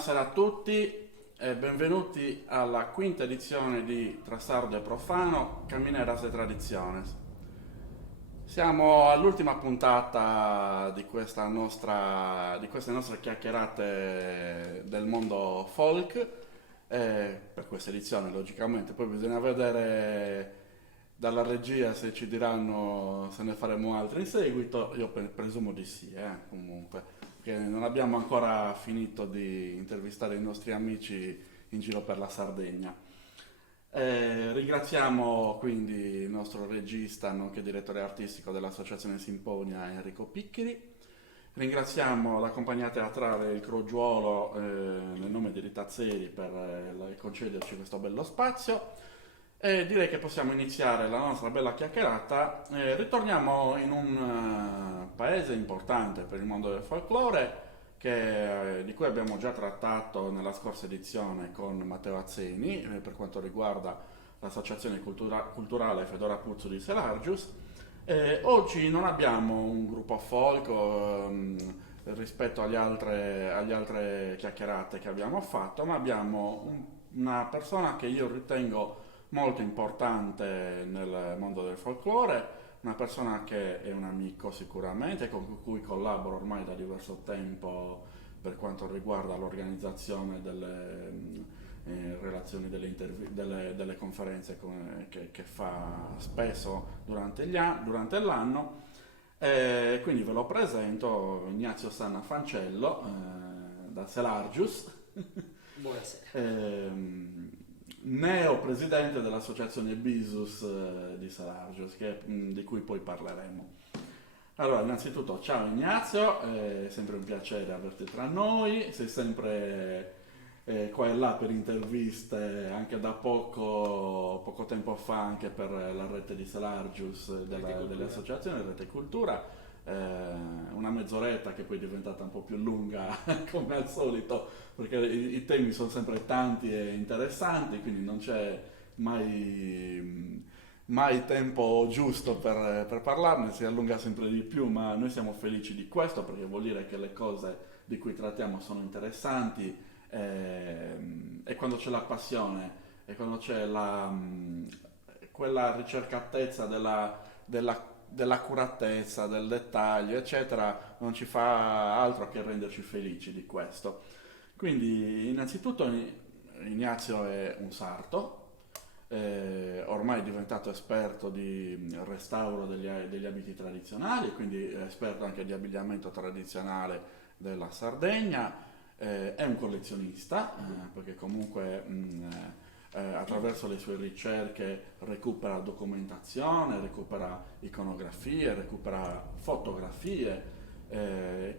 Buonasera a tutti e benvenuti alla quinta edizione di Tra Sardo e Profano, Camineras e Tradiciones. Siamo all'ultima puntata di queste nostre chiacchierate del mondo folk, per questa edizione logicamente, poi bisogna vedere dalla regia se ci diranno se ne faremo altre in seguito, io presumo di sì, comunque, perché non abbiamo ancora finito di intervistare i nostri amici in giro per la Sardegna. Ringraziamo quindi il nostro regista, nonché direttore artistico dell'Associazione Simponia, Enrico Picchiri. Ringraziamo la compagnia teatrale Il Crogiuolo nel nome di Rita Zeri per concederci questo bello spazio. E direi che possiamo iniziare la nostra bella chiacchierata. Ritorniamo in un paese importante per il mondo del folklore di cui abbiamo già trattato nella scorsa edizione con Matteo Azzeni per quanto riguarda l'Associazione Culturale Fedora Puzzo di Selargius. Oggi non abbiamo un gruppo folk rispetto alle altre chiacchierate che abbiamo fatto, ma abbiamo una persona che io ritengo molto importante nel mondo del folklore, una persona che è un amico sicuramente, con cui collaboro ormai da diverso tempo per quanto riguarda l'organizzazione delle relazioni delle conferenze che fa spesso durante l'anno. Quindi ve lo presento, Ignazio Sanna Fancello, da Selargius. Buonasera. Neo presidente dell'associazione Bisus di Selargius, di cui poi parleremo. Allora, innanzitutto, ciao Ignazio, è sempre un piacere averti tra noi, sei sempre qua e là per interviste, anche da poco tempo fa anche per la rete di Selargius, delle associazioni, Rete Cultura, una mezz'oretta che poi è diventata un po' più lunga come al solito, perché i temi sono sempre tanti e interessanti, quindi non c'è mai tempo giusto per parlarne, si allunga sempre di più, ma noi siamo felici di questo perché vuol dire che le cose di cui trattiamo sono interessanti e quando c'è la passione e quando c'è quella ricercatezza dell'accuratezza, del dettaglio, eccetera, non ci fa altro che renderci felici di questo. Quindi, innanzitutto, Ignazio è un sarto, ormai è diventato esperto di restauro degli abiti tradizionali, quindi è esperto anche di abbigliamento tradizionale della Sardegna, è un collezionista, perché comunque attraverso le sue ricerche recupera documentazione, recupera iconografie, recupera fotografie,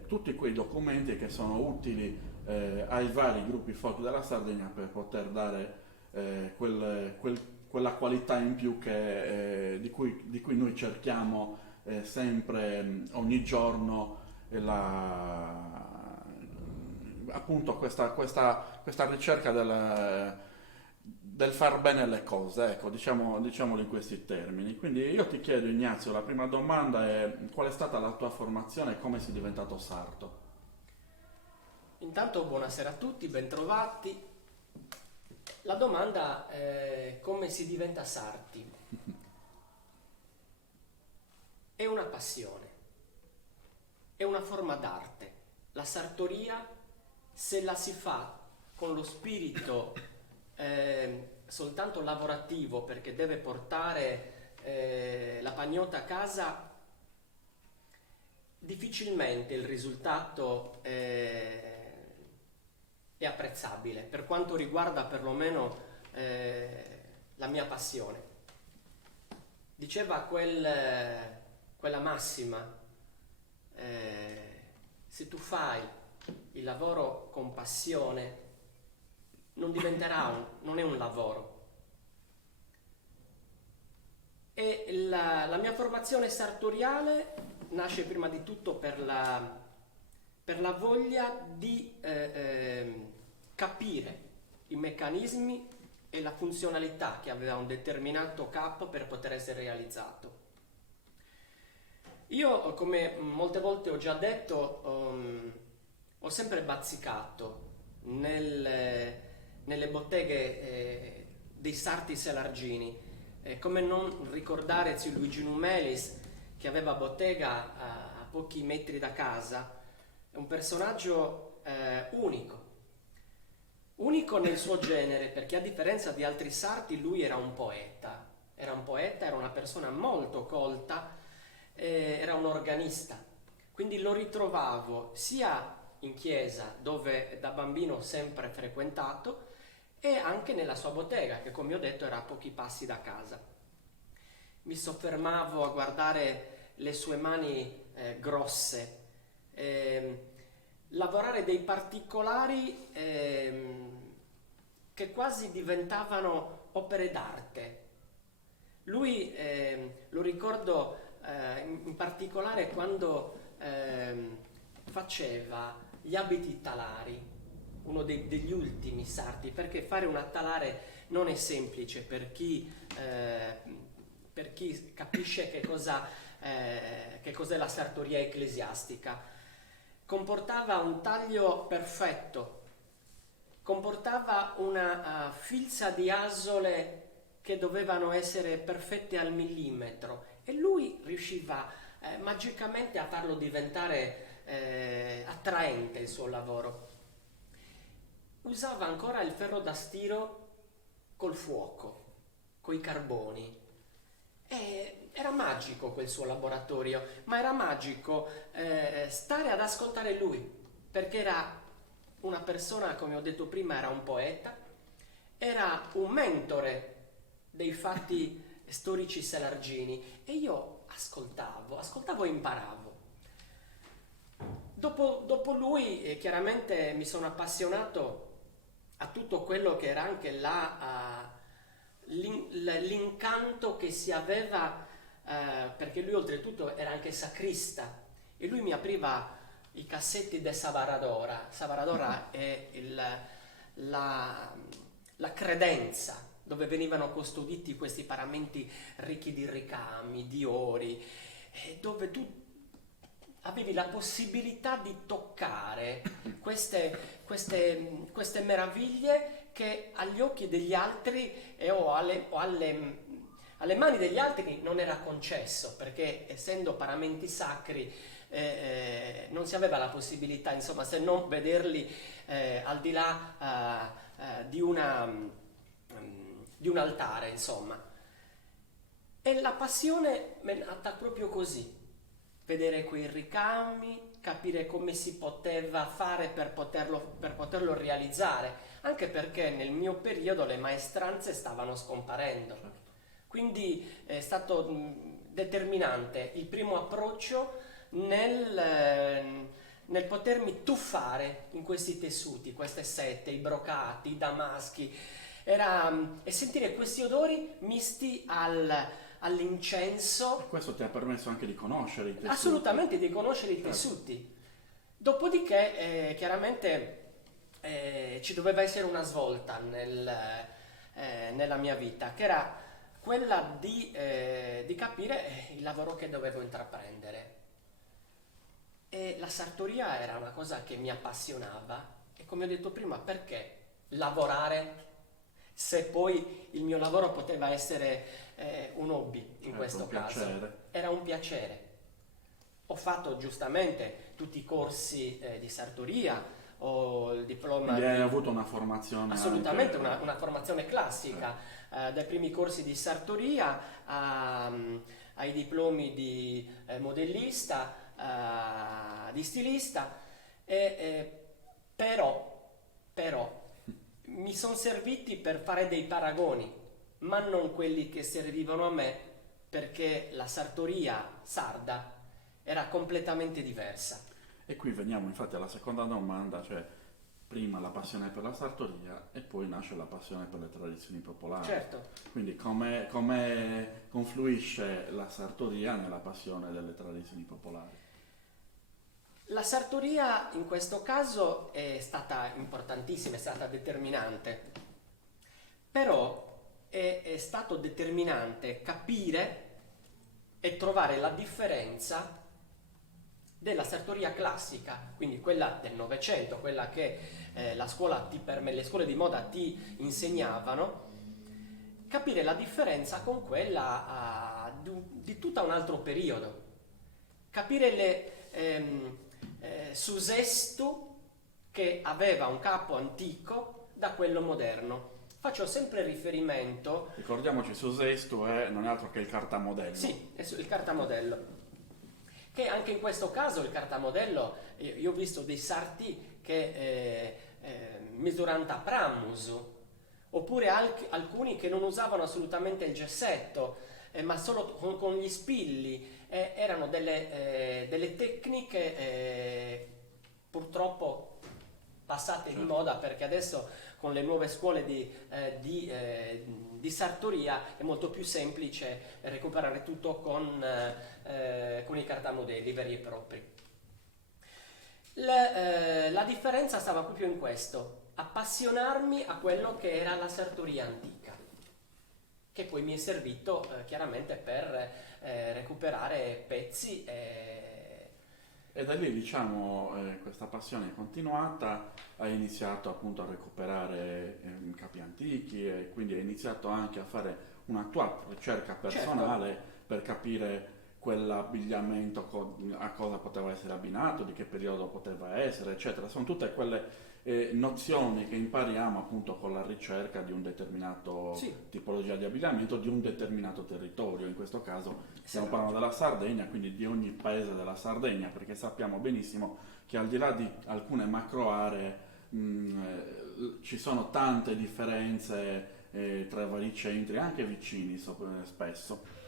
tutti quei documenti che sono utili ai vari gruppi folk della Sardegna per poter dare quella qualità in più di cui noi cerchiamo sempre, ogni giorno, appunto questa ricerca del far bene le cose, ecco, diciamolo in questi termini. Quindi io ti chiedo, Ignazio, la prima domanda è qual è stata la tua formazione e come sei diventato sarto? Intanto buonasera a tutti, bentrovati. La domanda è come si diventa sarti? È una passione, è una forma d'arte. La sartoria, se la si fa con lo spirito soltanto lavorativo, perché deve portare la pagnotta a casa, difficilmente il risultato è apprezzabile, per quanto riguarda perlomeno la mia passione. Diceva quella massima, se tu fai il lavoro con passione non non è un lavoro. E la mia formazione sartoriale nasce prima di tutto per la voglia di capire i meccanismi e la funzionalità che aveva un determinato capo per poter essere realizzato. Io, come molte volte ho già detto, ho sempre bazzicato nelle botteghe dei sarti selargini. Come non ricordare zio Luigi Numelis, che aveva bottega a pochi metri da casa, è un personaggio unico nel suo genere, perché a differenza di altri sarti lui era un poeta, era una persona molto colta, era un organista, quindi lo ritrovavo sia in chiesa, dove da bambino ho sempre frequentato, e anche nella sua bottega, che come ho detto era a pochi passi da casa. Mi soffermavo a guardare le sue mani grosse, lavorare dei particolari che quasi diventavano opere d'arte. Lui, lo ricordo in particolare quando faceva gli abiti talari, uno degli ultimi sarti, perché fare un attalare non è semplice per chi capisce che cos'è la sartoria ecclesiastica. Comportava un taglio perfetto, comportava una filza di asole che dovevano essere perfette al millimetro, e lui riusciva magicamente a farlo diventare attraente il suo lavoro. Usava ancora il ferro da stiro col fuoco, coi carboni. Era magico quel suo laboratorio, ma era magico stare ad ascoltare lui, perché era una persona, come ho detto prima, era un poeta, era un mentore dei fatti storici selargini, e io ascoltavo e imparavo. Dopo lui chiaramente mi sono appassionato a tutto quello che era anche l'incanto che si aveva, perché lui oltretutto era anche sacrista, e lui mi apriva i cassetti de Savaradora. Savaradora è la credenza dove venivano custoditi questi paramenti ricchi di ricami, di ori, dove tu avevi la possibilità di toccare queste meraviglie che agli occhi degli altri o alle mani degli altri non era concesso, perché essendo paramenti sacri non si aveva la possibilità, insomma, se non vederli al di là di un altare, insomma. E la passione è nata proprio così: vedere quei ricami, capire come si poteva fare per poterlo realizzare, anche perché nel mio periodo le maestranze stavano scomparendo. Quindi è stato determinante il primo approccio nel potermi tuffare in questi tessuti, queste sette, i brocati, i damaschi, e sentire questi odori misti all'incenso. Questo ti ha permesso anche di conoscere i tessuti. Assolutamente, di conoscere i tessuti. Dopodiché, chiaramente, ci doveva essere una svolta nella mia vita, che era quella di capire il lavoro che dovevo intraprendere. E la sartoria era una cosa che mi appassionava, e come ho detto prima, perché lavorare se poi il mio lavoro poteva essere un hobby in questo caso? Era un piacere. Ho fatto giustamente tutti i corsi di sartoria, ho il diploma. Quindi hai avuto una formazione? Assolutamente, una formazione classica, dai primi corsi di sartoria ai diplomi di modellista, di stilista, però mi sono serviti per fare dei paragoni, ma non quelli che servivano a me, perché la sartoria sarda era completamente diversa. E qui veniamo infatti alla seconda domanda, cioè prima la passione per la sartoria e poi nasce la passione per le tradizioni popolari. Certo. Quindi come confluisce la sartoria nella passione delle tradizioni popolari? La sartoria in questo caso è stata importantissima, è stata determinante, però è stato determinante capire e trovare la differenza della sartoria classica, quindi quella del Novecento, quella che le scuole di moda ti insegnavano, capire la differenza con quella di tutto un altro periodo, capire Susestu che aveva un capo antico da quello moderno. Faccio sempre riferimento. Ricordiamoci, Susestu non è altro che il cartamodello. Sì, è il cartamodello. Che anche in questo caso il cartamodello, io ho visto dei sarti che misuranta pramus, oppure alcuni che non usavano assolutamente il gessetto, ma solo con gli spilli. Erano delle tecniche purtroppo passate di moda, perché adesso con le nuove scuole di sartoria è molto più semplice recuperare tutto con i cartamodelli veri e propri. La differenza stava proprio in questo: appassionarmi a quello che era la sartoria antica, che poi mi è servito chiaramente per recuperare pezzi. E da lì, diciamo, questa passione è continuata, hai iniziato appunto a recuperare capi antichi e quindi hai iniziato anche a fare una tua ricerca personale, certo, per capire quell'abbigliamento a cosa poteva essere abbinato, di che periodo poteva essere, eccetera. Sono tutte quelle nozioni che impariamo appunto con la ricerca di un determinato tipologia di abbigliamento, di un determinato territorio. In questo caso stiamo parlando della Sardegna, quindi di ogni paese della Sardegna, perché sappiamo benissimo che al di là di alcune macro aree ci sono tante differenze tra i vari centri, anche vicini spesso.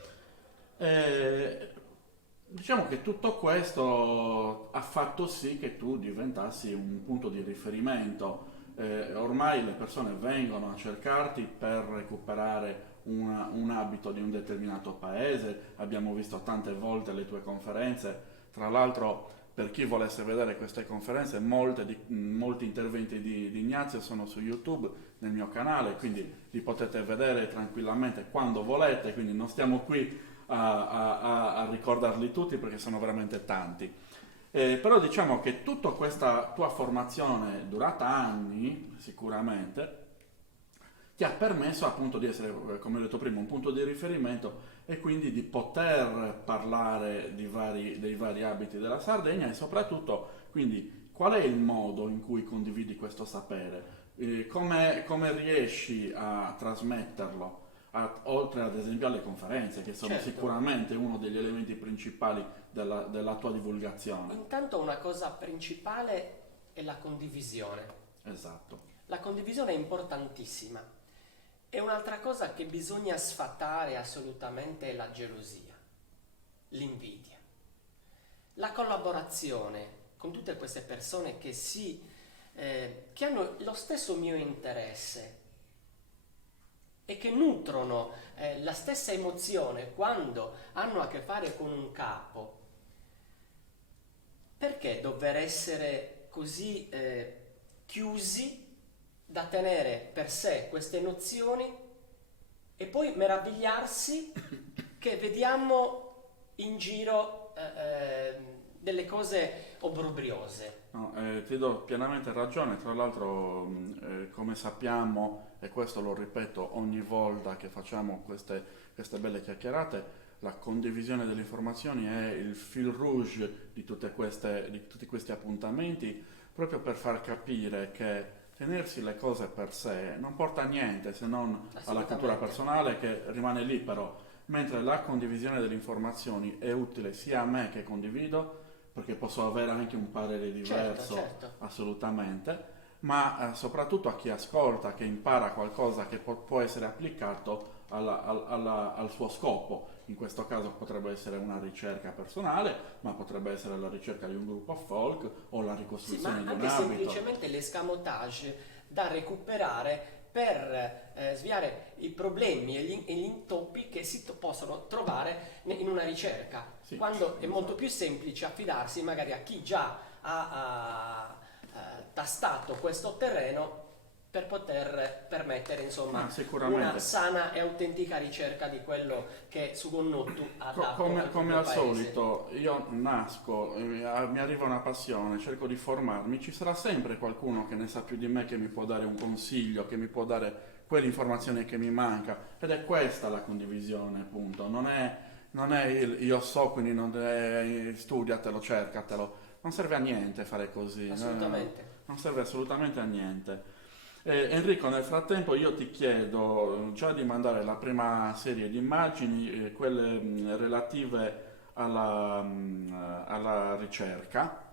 Diciamo che tutto questo ha fatto sì che tu diventassi un punto di riferimento. Ormai le persone vengono a cercarti per recuperare un abito di un determinato paese. Abbiamo visto tante volte le tue conferenze. Tra l'altro, per chi volesse vedere queste conferenze, molti interventi di Ignazio sono su YouTube nel mio canale, quindi li potete vedere tranquillamente quando volete, quindi non stiamo qui a ricordarli tutti perché sono veramente tanti. Però diciamo che tutta questa tua formazione durata anni sicuramente ti ha permesso appunto di essere, come ho detto prima, un punto di riferimento e quindi di poter parlare dei vari abiti della Sardegna e soprattutto quindi qual è il modo in cui condividi questo sapere, come riesci a trasmetterlo, oltre ad esempio alle conferenze, che sono sicuramente uno degli elementi principali della tua divulgazione. Intanto una cosa principale è la condivisione. Esatto. La condivisione è importantissima. E un'altra cosa che bisogna sfatare assolutamente è la gelosia, l'invidia. La collaborazione con tutte queste persone che hanno lo stesso mio interesse e che nutrono la stessa emozione quando hanno a che fare con un capo. Perché dover essere così chiusi da tenere per sé queste nozioni e poi meravigliarsi che vediamo in giro delle cose obbrobriose? No, ti do pienamente ragione. Tra l'altro, come sappiamo, e questo lo ripeto ogni volta che facciamo queste belle chiacchierate, la condivisione delle informazioni è il fil rouge di tutti questi appuntamenti, proprio per far capire che tenersi le cose per sé non porta a niente se non alla cultura personale, che rimane lì però, mentre la condivisione delle informazioni è utile sia a me che condivido, perché posso avere anche un parere diverso, certo. Assolutamente, ma soprattutto a chi ascolta, che impara qualcosa che può essere applicato al suo scopo. In questo caso potrebbe essere una ricerca personale, ma potrebbe essere la ricerca di un gruppo folk o la ricostruzione di un abito. Ma anche semplicemente l'escamotage da recuperare per sviare i problemi e gli intoppi che si possono trovare in una ricerca, quando è molto più semplice affidarsi magari a chi già ha tastato questo terreno per poter permettere insomma sicuramente. una sana e autentica ricerca di quello che Sugonnottu ha dato Come al al paese. solito, io nasco, mi arriva una passione, cerco di formarmi, ci sarà sempre qualcuno che ne sa più di me, che mi può dare un consiglio, che mi può dare quell'informazione che mi manca, ed è questa la condivisione, appunto. Non è io so, quindi non è, studiatelo, cercatelo, non serve a niente fare così, Assolutamente. non serve assolutamente a niente. Enrico, nel frattempo io ti chiedo già di mandare la prima serie di immagini, quelle relative alla ricerca,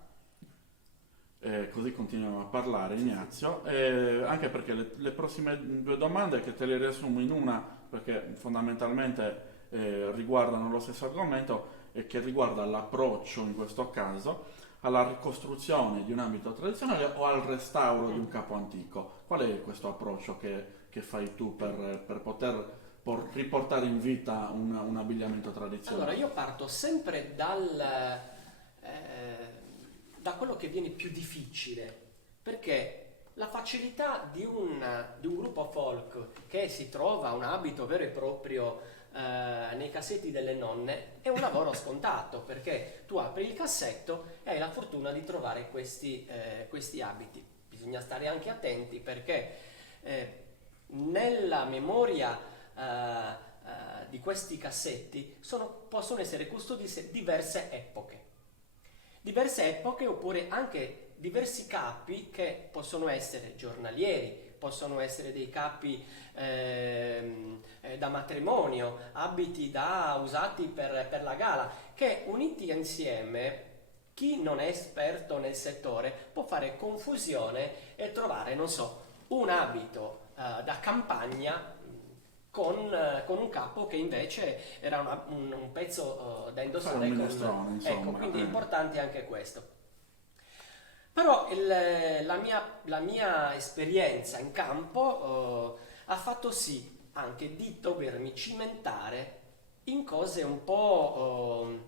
così continuiamo a parlare, Ignazio, anche perché le prossime due domande che te le riassumo in una, perché fondamentalmente riguardano lo stesso argomento e che riguarda l'approccio in questo caso alla ricostruzione di un ambito tradizionale o al restauro di un capo antico. Qual è questo approccio che fai tu per poter riportare in vita un abbigliamento tradizionale? Allora, io parto sempre da quello che viene più difficile, perché la facilità di un gruppo folk che si trova un abito vero e proprio nei cassetti delle nonne è un lavoro scontato, perché tu apri il cassetto e hai la fortuna di trovare questi abiti. Bisogna stare anche attenti perché nella memoria di questi cassetti possono essere custodite diverse epoche oppure anche diversi capi che possono essere giornalieri, possono essere dei capi da matrimonio, abiti usati per la gala, che uniti insieme chi non è esperto nel settore può fare confusione e trovare, non so, un abito da campagna con un capo che invece era un pezzo da indossare. Un minestrone, insomma. Ecco, quindi è importante anche questo. Però la mia esperienza in campo ha fatto sì anche di dovermi cimentare in cose un po'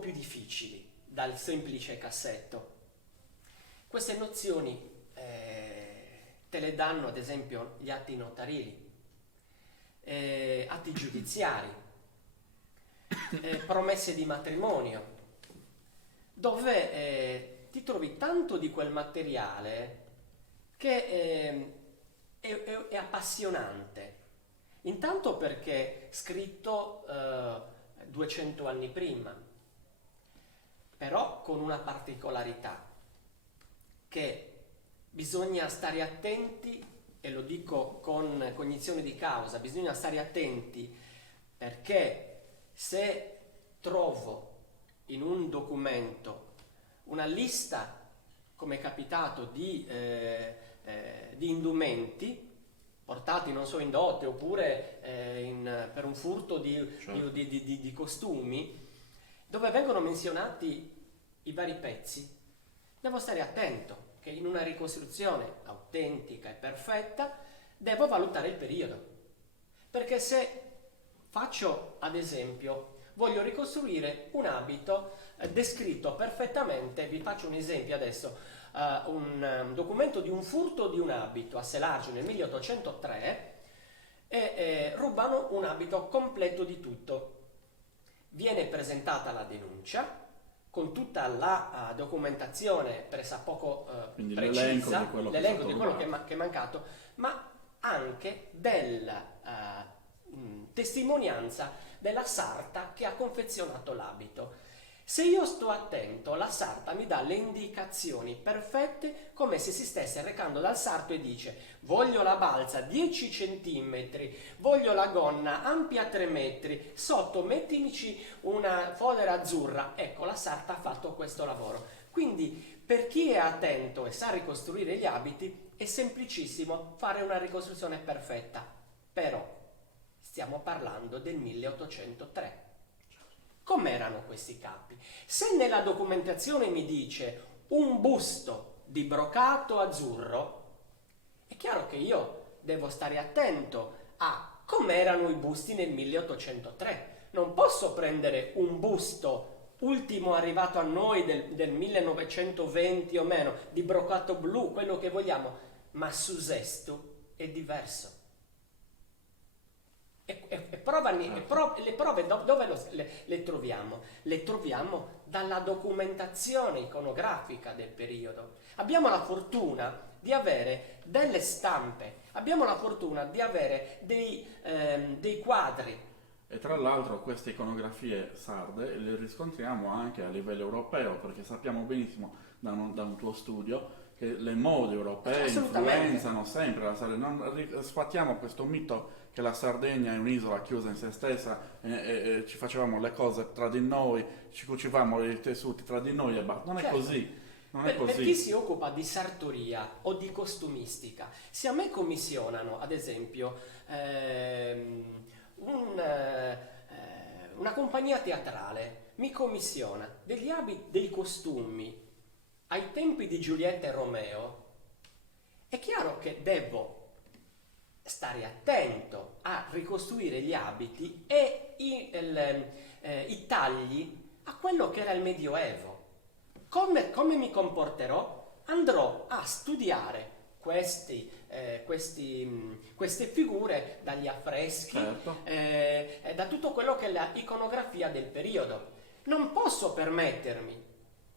più difficili dal semplice cassetto. Queste nozioni te le danno ad esempio gli atti notarili, atti giudiziari, promesse di matrimonio, dove ti trovi tanto di quel materiale che è appassionante. Intanto perché scritto 200 anni prima, però con una particolarità, che bisogna stare attenti, e lo dico con cognizione di causa, bisogna stare attenti perché se trovo in un documento una lista, come è capitato, di indumenti portati, non so, in dote oppure per un furto di costumi, dove vengono menzionati i vari pezzi, devo stare attento che in una ricostruzione autentica e perfetta devo valutare il periodo. Perché se faccio, ad esempio, voglio ricostruire un abito descritto perfettamente, vi faccio un esempio adesso, un documento di un furto di un abito a Selargio nel 1803 e rubano un abito completo di tutto. Viene presentata la denuncia con tutta la documentazione pressappoco precisa, l'elenco di quello che è mancato, ma anche della testimonianza della sarta che ha confezionato l'abito. Se io sto attento, la sarta mi dà le indicazioni perfette, come se si stesse recando dal sarto e dice: voglio la balza 10 centimetri, voglio la gonna ampia 3 metri, sotto mettimici una fodera azzurra. Ecco, la sarta ha fatto questo lavoro. Quindi per chi è attento e sa ricostruire gli abiti è semplicissimo fare una ricostruzione perfetta. Però stiamo parlando del 1803. Com'erano questi capi? Se nella documentazione mi dice un busto di brocato azzurro, è chiaro che io devo stare attento a com'erano i busti nel 1803. Non posso prendere un busto ultimo arrivato a noi del 1920 o meno, di brocato blu, quello che vogliamo. ma su Sesto è diverso. Le prove dove le troviamo? Le troviamo dalla documentazione iconografica del periodo. Abbiamo la fortuna di avere delle stampe, abbiamo la fortuna di avere dei quadri. E tra l'altro queste iconografie sarde le riscontriamo anche a livello europeo, perché sappiamo benissimo da un tuo studio che le mode europee influenzano sempre la Sardegna. Non sfattiamo questo mito che la Sardegna è un'isola chiusa in se stessa e ci facevamo le cose tra di noi, ci cucivamo i tessuti tra di noi e basta. Non è Certo. così. Non è così. Per chi si occupa di sartoria o di costumistica, se a me commissionano, ad esempio, una compagnia teatrale mi commissiona degli abiti, dei costumi ai tempi di Giulietta e Romeo, è chiaro che devo stare attento a ricostruire gli abiti e i tagli a quello che era il Medioevo. Come mi comporterò? Andrò a studiare queste figure dagli affreschi, Certo. da tutto quello che è la iconografia del periodo. Non posso permettermi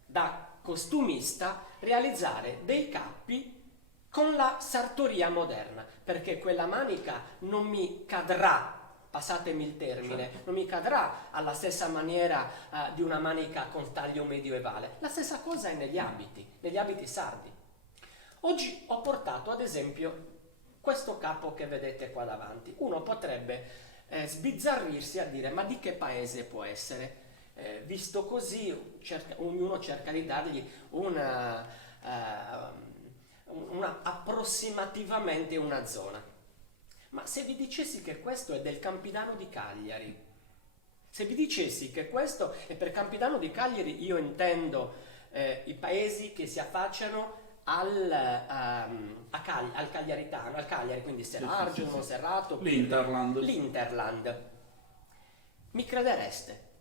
da costumista realizzare dei cappi con la sartoria moderna, perché quella manica non mi cadrà, passatemi il termine, Certo. non mi cadrà alla stessa maniera di una manica con taglio medievale. La stessa cosa è negli abiti sardi. Oggi ho portato ad esempio questo capo che vedete qua davanti. Uno potrebbe sbizzarrirsi a dire: ma di che paese può essere? Visto così, ognuno cerca di dargli approssimativamente una zona. Ma se vi dicessi che questo è del Campidano di Cagliari, se vi dicessi che questo è per Campidano di Cagliari, io intendo i paesi che si affacciano al Cagliaritano, al Cagliari, quindi Serargio, Monserrato, l'Interland. Mi credereste?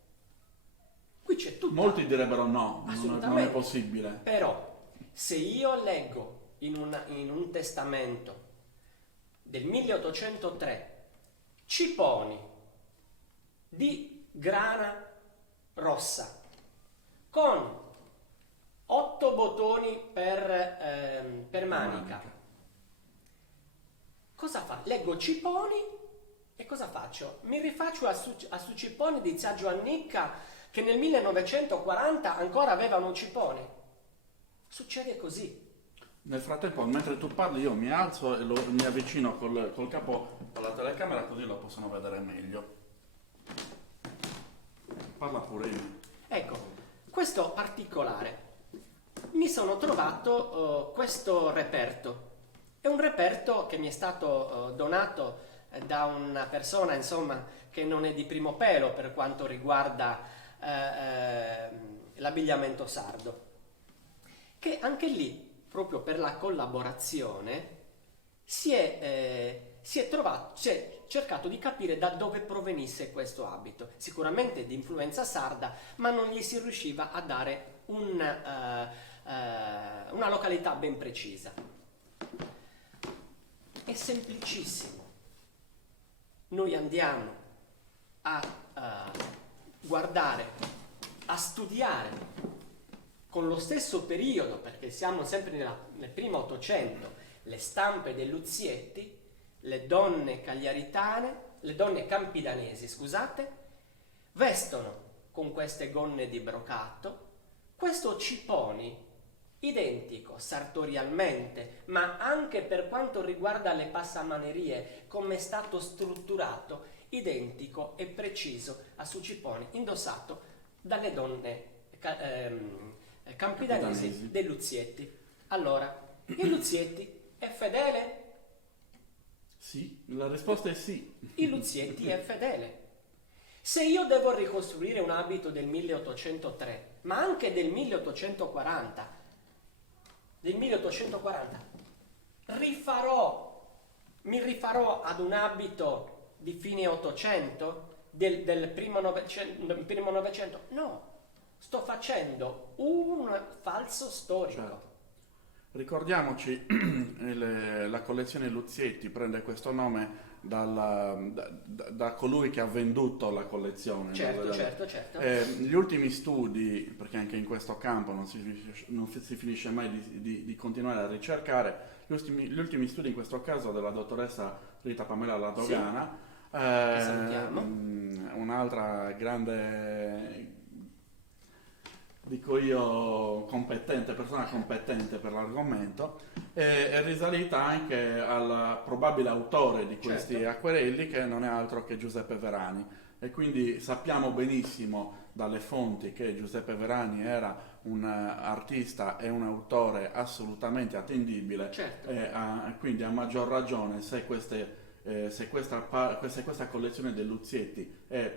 Qui c'è tutto. Molti direbbero no, non è possibile. Però, se io leggo in un testamento del 1803 ciponi di grana rossa con 8 bottoni per manica, cosa fa? Leggo ciponi e cosa faccio? Mi rifaccio su ciponi di Zia Giovannicca che nel 1940 ancora avevano un cipone. Succede così. Nel frattempo, mentre tu parli, io mi alzo e mi avvicino col capo alla telecamera, così lo possono vedere meglio. Parla pure io. Ecco, questo particolare. Mi sono trovato questo reperto. È un reperto che mi è stato donato da una persona, insomma, che non è di primo pelo per quanto riguarda l'abbigliamento sardo, che anche lì, proprio per la collaborazione, si è cercato di capire da dove provenisse questo abito. Sicuramente di influenza sarda, ma non gli si riusciva a dare una località ben precisa. È semplicissimo. Noi andiamo a guardare, a studiare con lo stesso periodo, perché siamo sempre nel primo Ottocento, le stampe dei Luzietti, le donne campidanesi, scusate, vestono con queste gonne di brocato questo ciponi identico sartorialmente, ma anche per quanto riguarda le passamanerie, come è stato strutturato, identico e preciso a su ciponi indossato dalle donne campidanesi dei Luzietti. Allora, il Luzietti è fedele? Sì, la risposta è sì. Il Luzietti è fedele. Se io devo ricostruire un abito del 1803, ma anche del 1840, mi rifarò ad un abito di fine 800, del primo Novecento? No, sto facendo un falso storico. Certo. Ricordiamoci, la collezione Luzietti prende questo nome da colui che ha venduto la collezione. Certo, no? certo, certo. Gli ultimi studi, perché anche in questo campo non si finisce mai di continuare a ricercare, gli ultimi studi in questo caso della dottoressa Rita Pamela Ladogana, un'altra grande, dico io, persona competente per l'argomento, è risalita anche al probabile autore di questi Certo. acquerelli, che non è altro che Giuseppe Verani. E quindi sappiamo benissimo dalle fonti che Giuseppe Verani era un artista e un autore assolutamente attendibile, Certo. quindi a maggior ragione se questa collezione dei Luzietti è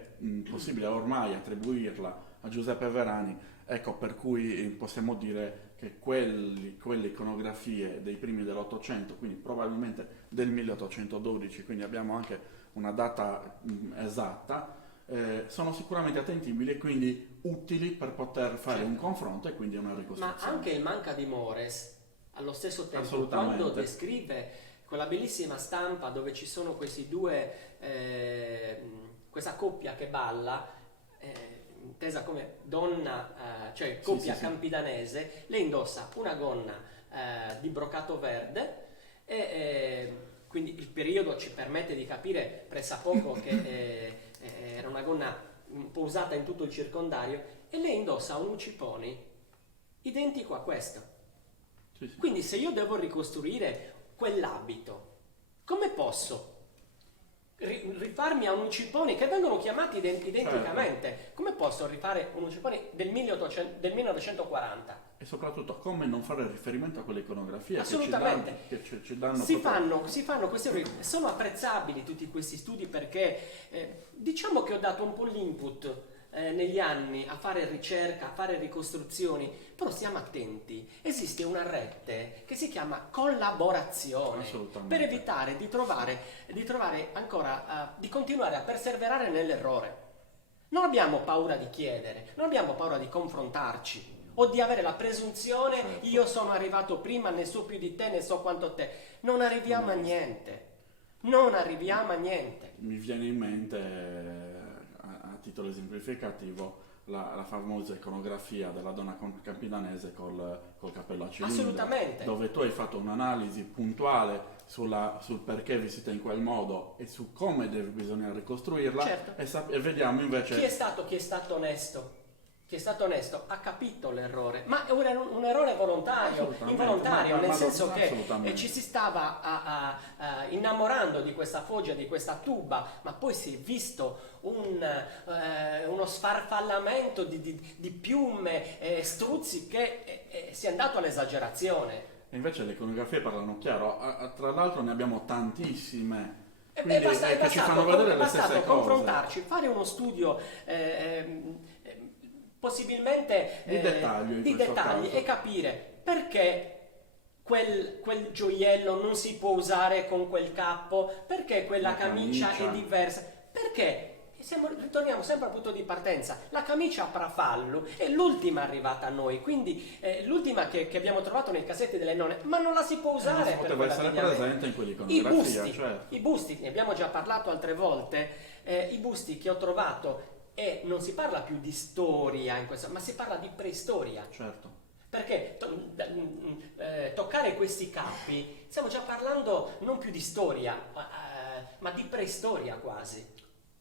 possibile ormai attribuirla a Giuseppe Verani. Ecco, per cui possiamo dire che quelle iconografie dei primi dell'Ottocento, quindi probabilmente del 1812, quindi abbiamo anche una data esatta, sono sicuramente attendibili e quindi utili per poter fare un confronto e quindi una Ma ricostruzione. anche il Manca di Mores, allo stesso tempo, Assolutamente. quando descrive quella bellissima stampa dove ci sono questi due, questa coppia che balla, intesa come donna, cioè coppia Sì. campidanese, lei indossa una gonna di brocato verde e quindi il periodo ci permette di capire pressappoco che era una gonna un po' usata in tutto il circondario, e lei indossa un uciponi identico a questo. Sì. Quindi se io devo ricostruire quell'abito, come posso rifarmi a un ucipone che vengono chiamati identicamente? Certo. Come posso rifare un ucipone del 1940? E soprattutto come non fare riferimento a quelle iconografie Assolutamente. che ci danno Si proprio- fanno questi errori. Sono apprezzabili tutti questi studi perché diciamo che ho dato un po' l'input negli anni a fare ricerca, a fare ricostruzioni, però stiamo attenti. Esiste una rete che si chiama collaborazione Assolutamente. per evitare di trovare ancora, di continuare a perseverare nell'errore. Non abbiamo paura di chiedere, non abbiamo paura di confrontarci o di avere la presunzione Certo. io sono arrivato prima, ne so più di te, ne so quanto te. Non arriviamo a niente. Non arriviamo a niente. Mi viene in mente, a titolo esemplificativo, la famosa iconografia della donna campidanese col cappello a cilindro. Assolutamente. Dove tu hai fatto un'analisi puntuale sul perché è vestita in quel modo e su come bisogna ricostruirla. Certo. E vediamo invece... Chi è stato onesto? Chi è stato onesto ha capito l'errore, ma è un errore volontario, Assolutamente, involontario, nel senso che assolutamente. ci si stava innamorando di questa foggia, di questa tuba, ma poi si è visto uno sfarfallamento di piume, struzzi, che si è andato all'esagerazione. E invece le iconografie parlano chiaro, tra l'altro ne abbiamo tantissime. È Quindi, che ci fanno vedere le stesse cose. Confrontarci, fare uno studio possibilmente Di dettaglio, in questo caso. e capire perché quel gioiello non si può usare con quel cappo, perché quella La camicia camicia è diversa, perché ritorniamo sempre al punto di partenza. La camicia a parafallo è l'ultima arrivata a noi, quindi l'ultima che abbiamo trovato nei cassetti delle nonne, ma non la si può usare non per poteva quella essere abbigliamento. presente in quell'iconografia, certo. I busti, ne abbiamo già parlato altre volte, i busti che ho trovato, e non si parla più di storia in questo, ma si parla di preistoria. Certo. Perché toccare questi capi, stiamo già parlando non più di storia, ma di preistoria quasi.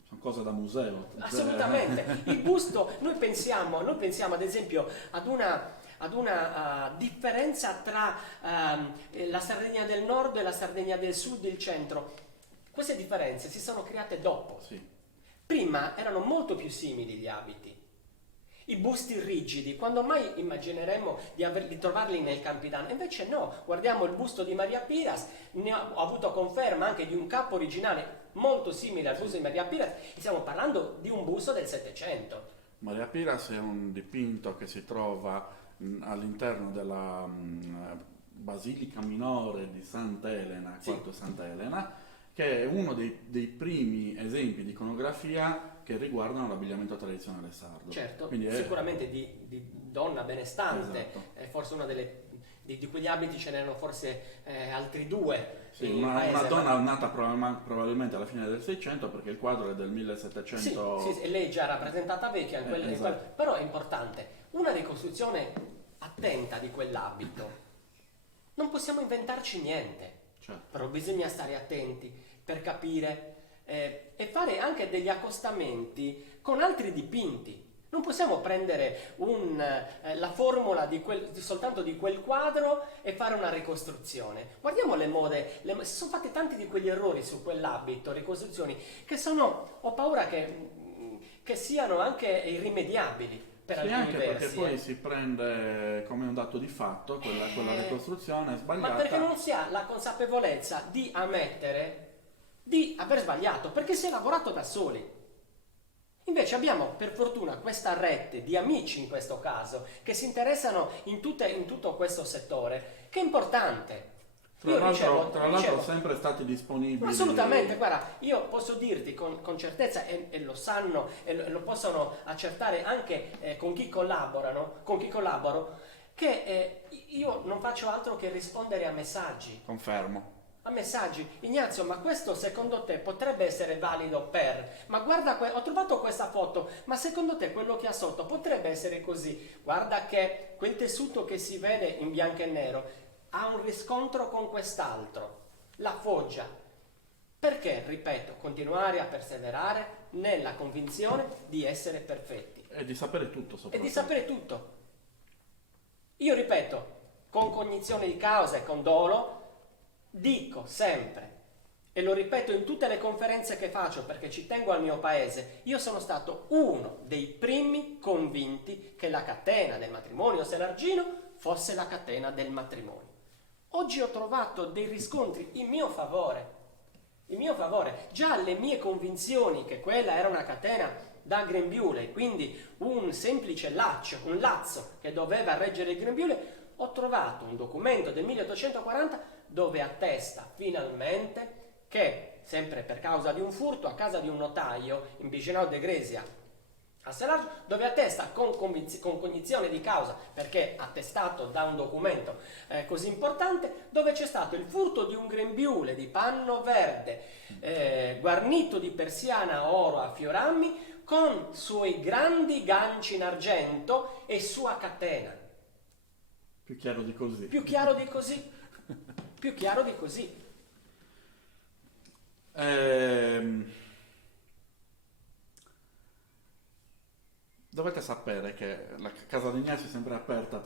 Sono cose da museo. Assolutamente. Il busto, noi pensiamo ad esempio ad una differenza tra la Sardegna del Nord e la Sardegna del Sud, il centro. Queste differenze si sono create dopo. Sì. Prima erano molto più simili gli abiti. I busti rigidi, quando mai immagineremmo di trovarli nel Campidano? Invece no, guardiamo il busto di Maria Piras, ho avuto conferma anche di un capo originale molto simile al busto di Maria Piras, e stiamo parlando di un busto del Settecento. Maria Piras è un dipinto che si trova all'interno della Basilica Minore di Sant'Elena, Sì. Quarto Sant'Elena, che è uno dei primi esempi di iconografia che riguardano l'abbigliamento tradizionale sardo. Certo, Quindi sicuramente di donna benestante, Esatto. è forse una delle di quegli abiti ce n'erano forse altri due. Sì, in una paese, donna nata probabilmente alla fine del 600 perché il quadro è del 1700. Sì, e lei già rappresentata vecchia Esatto. però è importante. Una ricostruzione attenta di quell'abito. Non possiamo inventarci niente, Certo. però bisogna stare attenti per capire e fare anche degli accostamenti con altri dipinti. Non possiamo prendere la formula soltanto di quel quadro e fare una ricostruzione. Guardiamo le mode, si sono fatti tanti di quegli errori su quell'abito, ricostruzioni, ho paura che siano anche irrimediabili per Sì, alcuni anche perché versi. poi si prende come un dato di fatto quella ricostruzione Ma perché sbagliata. non si ha la consapevolezza di ammettere di aver sbagliato, perché si è lavorato da soli. Invece abbiamo per fortuna questa rete di amici in questo caso che si interessano in tutto questo settore, che è importante. Tra l'altro, Ricevo sempre stati disponibili. assolutamente, guarda, io posso dirti con certezza, e lo sanno e lo possono accertare anche con chi collaboro, che io non faccio altro che rispondere a messaggi. Confermo. Ignazio, ma questo secondo te potrebbe essere valido ma guarda, ho trovato questa foto, ma secondo te quello che ha sotto potrebbe essere così? Guarda che quel tessuto che si vede in bianco e nero ha un riscontro con quest'altro, la foggia. Perché, ripeto, continuare a perseverare nella convinzione di essere perfetti E di sapere tutto e soprattutto. di sapere tutto. Io ripeto, con cognizione di causa e con dolo, dico sempre, e lo ripeto in tutte le conferenze che faccio perché ci tengo al mio paese, io sono stato uno dei primi convinti che la catena del matrimonio selargino fosse la catena del matrimonio. Oggi ho trovato dei riscontri in mio favore. Già le mie convinzioni che quella era una catena da grembiule, quindi un semplice un lazzo che doveva reggere il grembiule, ho trovato un documento del 1840 dove attesta finalmente che, sempre per causa di un furto a casa di un notaio in Bigenau de Gresia a Seraggio, dove attesta con cognizione di causa, perché attestato da un documento così importante, dove c'è stato il furto di un grembiule di panno verde guarnito di persiana oro a fiorammi con suoi grandi ganci in argento e sua catena. Più chiaro di così. Più chiaro di così. Più chiaro di così. Dovete sapere che la casa di Ignazio è sempre aperta,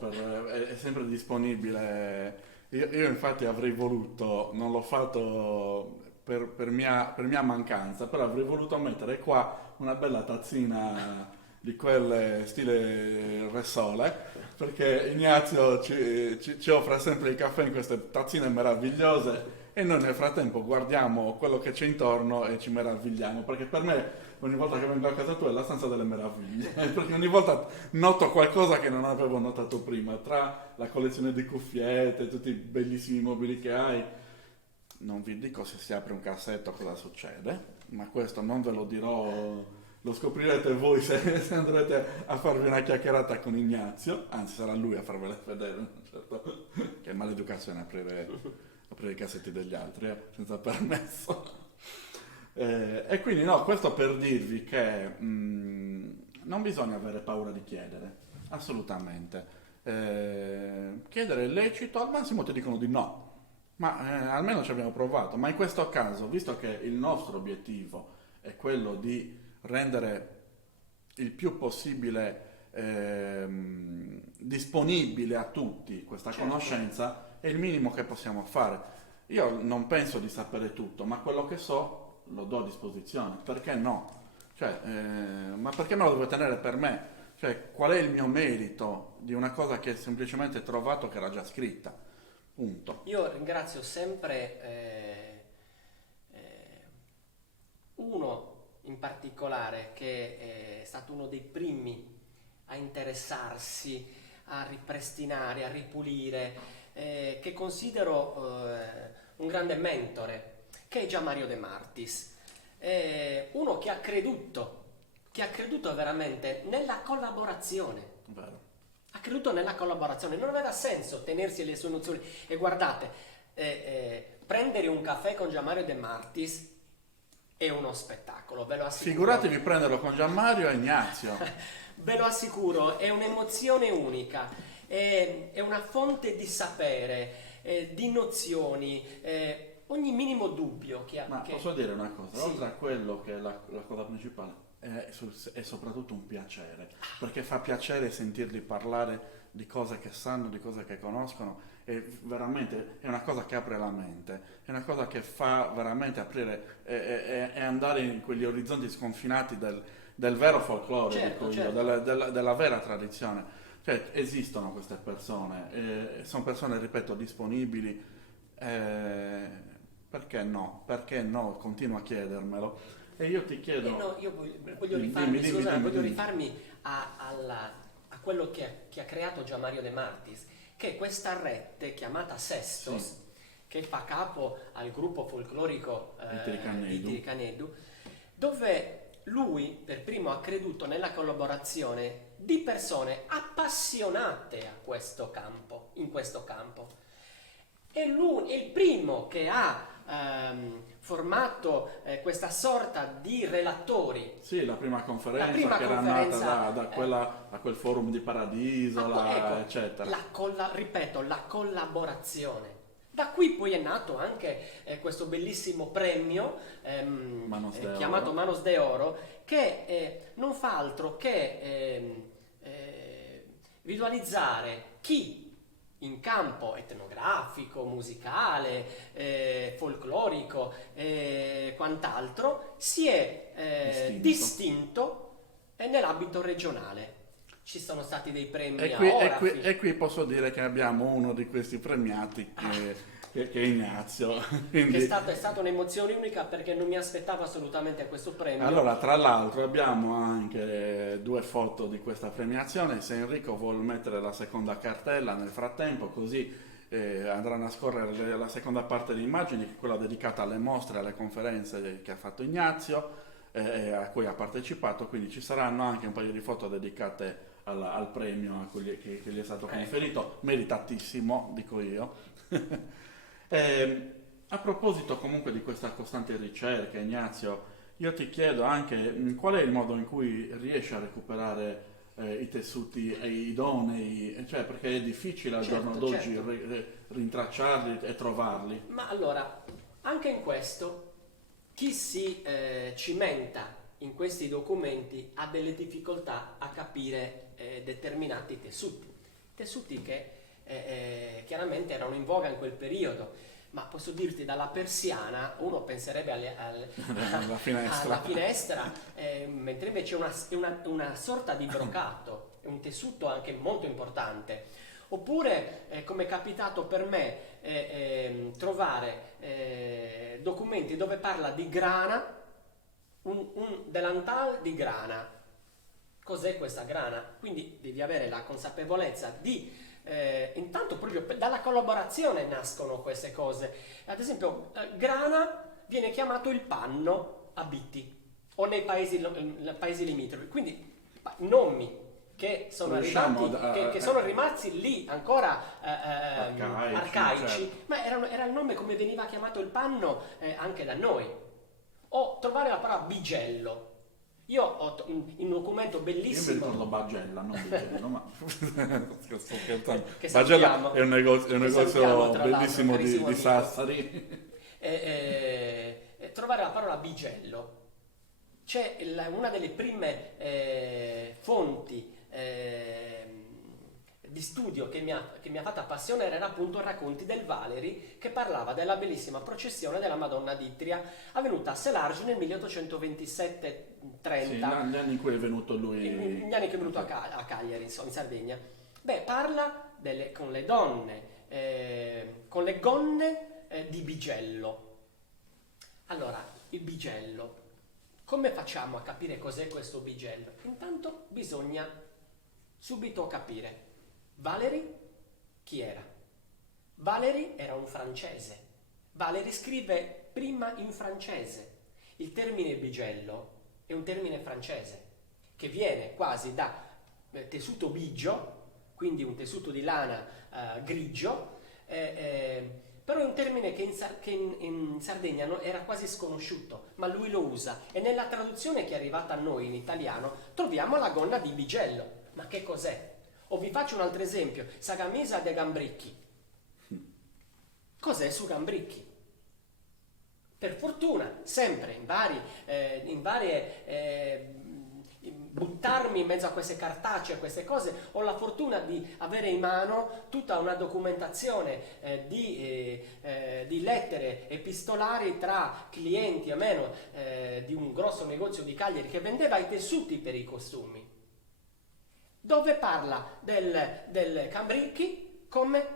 è sempre disponibile. Io infatti avrei voluto, non l'ho fatto per mia mancanza, però avrei voluto mettere qua una bella tazzina di quelle stile Resole, perché Ignazio ci offre sempre il caffè in queste tazzine meravigliose e noi nel frattempo guardiamo quello che c'è intorno e ci meravigliamo, perché per me ogni volta che vengo a casa tua è la stanza delle meraviglie, perché ogni volta noto qualcosa che non avevo notato prima, tra la collezione di cuffiette, tutti i bellissimi mobili che hai. Non vi dico se si apre un cassetto cosa succede, ma questo non ve lo dirò, lo scoprirete voi se andrete a farvi una chiacchierata con Ignazio, anzi sarà lui a farvela vedere, certo, che è maleducazione aprire i cassetti degli altri, senza permesso. E quindi no, questo per dirvi che non bisogna avere paura di chiedere, assolutamente. Chiedere è lecito, al massimo ti dicono di no, ma almeno ci abbiamo provato. Ma in questo caso, visto che il nostro obiettivo è quello di rendere il più possibile disponibile a tutti questa conoscenza, è il minimo che possiamo fare. Io non penso di sapere tutto, ma quello che so lo do a disposizione, perché no? Cioè, ma perché me lo devo tenere per me? Cioè, qual è il mio merito di una cosa che semplicemente trovato che era già scritta? Punto. Io ringrazio sempre uno in particolare che è stato uno dei primi a interessarsi, a ripristinare, a ripulire, che considero un grande mentore, che è Gian Mario De Martis, uno che ha creduto veramente nella collaborazione. Vero. Ha creduto nella collaborazione, non aveva senso tenersi le sue nozioni. E guardate, prendere un caffè con Gianmario De Martis è uno spettacolo, ve lo assicuro. Figuratevi prenderlo con Gianmario e Ignazio. Ve lo assicuro, è un'emozione unica, è una fonte di sapere, di nozioni, ogni minimo dubbio che ha. Ma che... posso dire una cosa? Sì. Oltre a quello che è la cosa principale, è soprattutto un piacere, perché fa piacere sentirli parlare di cose che sanno, di cose che conoscono, e veramente è una cosa che apre la mente, è una cosa che fa veramente aprire e andare in quegli orizzonti sconfinati del vero folklore, Certo, dico io, certo. della vera tradizione. Cioè, esistono queste persone, sono persone, ripeto, disponibili. Perché no? Perché no? Continuo a chiedermelo. E io ti chiedo. No, io voglio Dimmi, rifarmi, dimmi, scusa, dimmi, voglio dimmi. rifarmi a quello che ha creato Gianmario De Martis, che è questa rete chiamata Sestos, Sì. che fa capo al gruppo folclorico Di Tiricanedu. di Tiricanedu, dove lui per primo ha creduto nella collaborazione di persone appassionate a questo campo, in questo campo. E lui è il primo che ha formato questa sorta di relatori. Sì, la prima conferenza La prima che era conferenza, nata da quel forum di Paradiso, ecco, eccetera. ripeto, la collaborazione. Da qui poi è nato anche questo bellissimo premio Manos de chiamato Oro. Manos de Oro, che non fa altro che visualizzare chi in campo etnografico, musicale, folclorico e quant'altro si è distinto nell'ambito regionale. Ci sono stati dei premi E a qui, Orafi. e qui posso dire che abbiamo uno di questi premiati che è Ignazio. Che Quindi, è stata un'emozione unica, perché non mi aspettavo assolutamente questo premio. allora, tra l'altro, abbiamo anche 2 foto di questa premiazione. Se Enrico vuol mettere la seconda cartella nel frattempo, così andranno a scorrere la seconda parte di immagini, che è quella dedicata alle mostre, alle conferenze che ha fatto Ignazio, a cui ha partecipato. Quindi ci saranno anche un paio di foto dedicate al premio che gli è stato conferito, meritatissimo, dico io. A proposito comunque di questa costante ricerca, Ignazio, io ti chiedo anche qual è il modo in cui riesci a recuperare i tessuti idonei, cioè, perché è difficile al Certo, giorno d'oggi certo. rintracciarli e trovarli. Ma allora, anche in questo, chi si cimenta in questi documenti ha delle difficoltà a capire determinati tessuti. Tessuti che chiaramente erano in voga in quel periodo. Ma posso dirti, dalla persiana uno penserebbe La finestra. alla finestra, mentre invece è una sorta di brocato, è un tessuto anche molto importante. Oppure, come è capitato per me, trovare documenti dove parla di grana, un delantal di grana. Cos'è questa grana? Quindi devi avere la consapevolezza di intanto proprio dalla collaborazione nascono queste cose. Ad esempio, grana viene chiamato il panno a Bitti o nei paesi limitrofi. Quindi nomi che sono arrivati, che sono rimasti lì ancora arcaici, certo. ma era il nome come veniva chiamato il panno anche da noi. O trovare la parola bigello. Io ho un documento Io mi bellissimo. ricordo Bagella, non Bigello, ma sto scherzando. Che Bagella salutiamo. è un Che negozio salutiamo, tra l'altro, bellissimo carissimo di amico. Sassari. Trovare la parola bigello. C'è una delle prime fonti di studio che mi ha fatto appassionare, era appunto Racconti del Valeri, che parlava della bellissima processione della Madonna d'Itria avvenuta a Selargi nel 1827-30. Sì, gli anni in cui è venuto lui. Gli anni che è venuto a Cagliari, insomma, in Sardegna. Beh, parla con le donne, con le gonne di Bigello. Allora, il Bigello. Come facciamo a capire cos'è questo Bigello? Intanto bisogna subito capire. Valery chi era? Valery era un francese. Valery scrive prima in francese. Il termine bigello è un termine francese che viene quasi da tessuto bigio, quindi un tessuto di lana grigio, però è un termine che in Sardegna era quasi sconosciuto, ma lui lo usa, e nella traduzione che è arrivata a noi in italiano troviamo la gonna di Bigello. Ma che cos'è? O vi faccio un altro esempio, sa camisa de gambricchi. Cos'è su gambricchi? Per fortuna, sempre in varie buttarmi in mezzo a queste cartacee, a queste cose, ho la fortuna di avere in mano tutta una documentazione di lettere epistolari tra clienti, a meno, di un grosso negozio di Cagliari che vendeva i tessuti per i costumi, dove parla del cambricchi come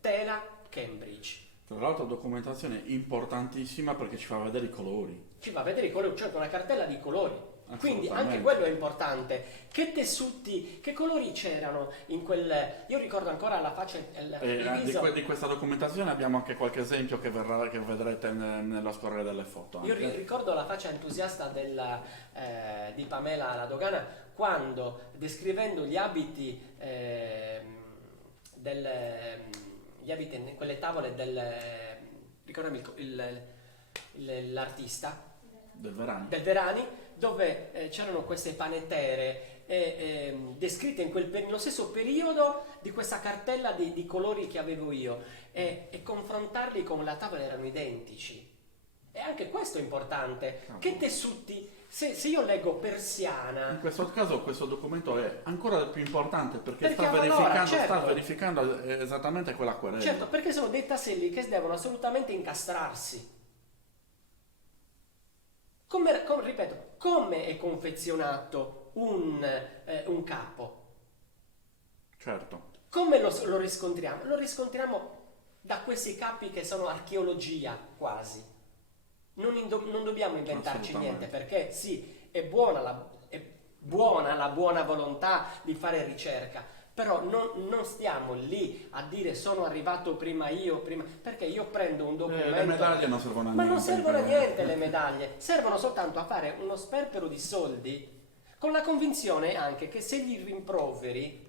tela Cambridge. Tra l'altro documentazione importantissima perché ci fa vedere i colori. Ci va a vedere i colori, cioè una cartella di colori. Quindi anche quello è importante. Che tessuti, che colori c'erano in quel... Io ricordo ancora la faccia, il viso. Di questa documentazione abbiamo anche qualche esempio che vedrete nella scorrere delle foto. Io ricordo la faccia entusiasta di Pamela La Dogana quando, descrivendo gli abiti quelle tavole ricordami l'artista del Verani, dove c'erano queste panettere descritte nello stesso periodo di questa cartella di colori che avevo io, e confrontarli con la tavola erano identici. E anche questo è importante. Che tessuti, se io leggo persiana, in questo caso questo documento è ancora più importante perché certo, sta verificando esattamente quella querela. Certo, perché sono dei tasselli che devono assolutamente incastrarsi. Ripeto, come è confezionato un capo? Certo. Come lo riscontriamo? Lo riscontriamo da questi capi che sono archeologia quasi. Non dobbiamo inventarci niente, perché sì, è buona la buona volontà di fare ricerca, però non stiamo lì a dire sono arrivato prima, perché io prendo un documento... Le medaglie non servono a niente. Ma non servono a niente le medaglie, servono soltanto a fare uno sperpero di soldi, con la convinzione anche che se gli rimproveri,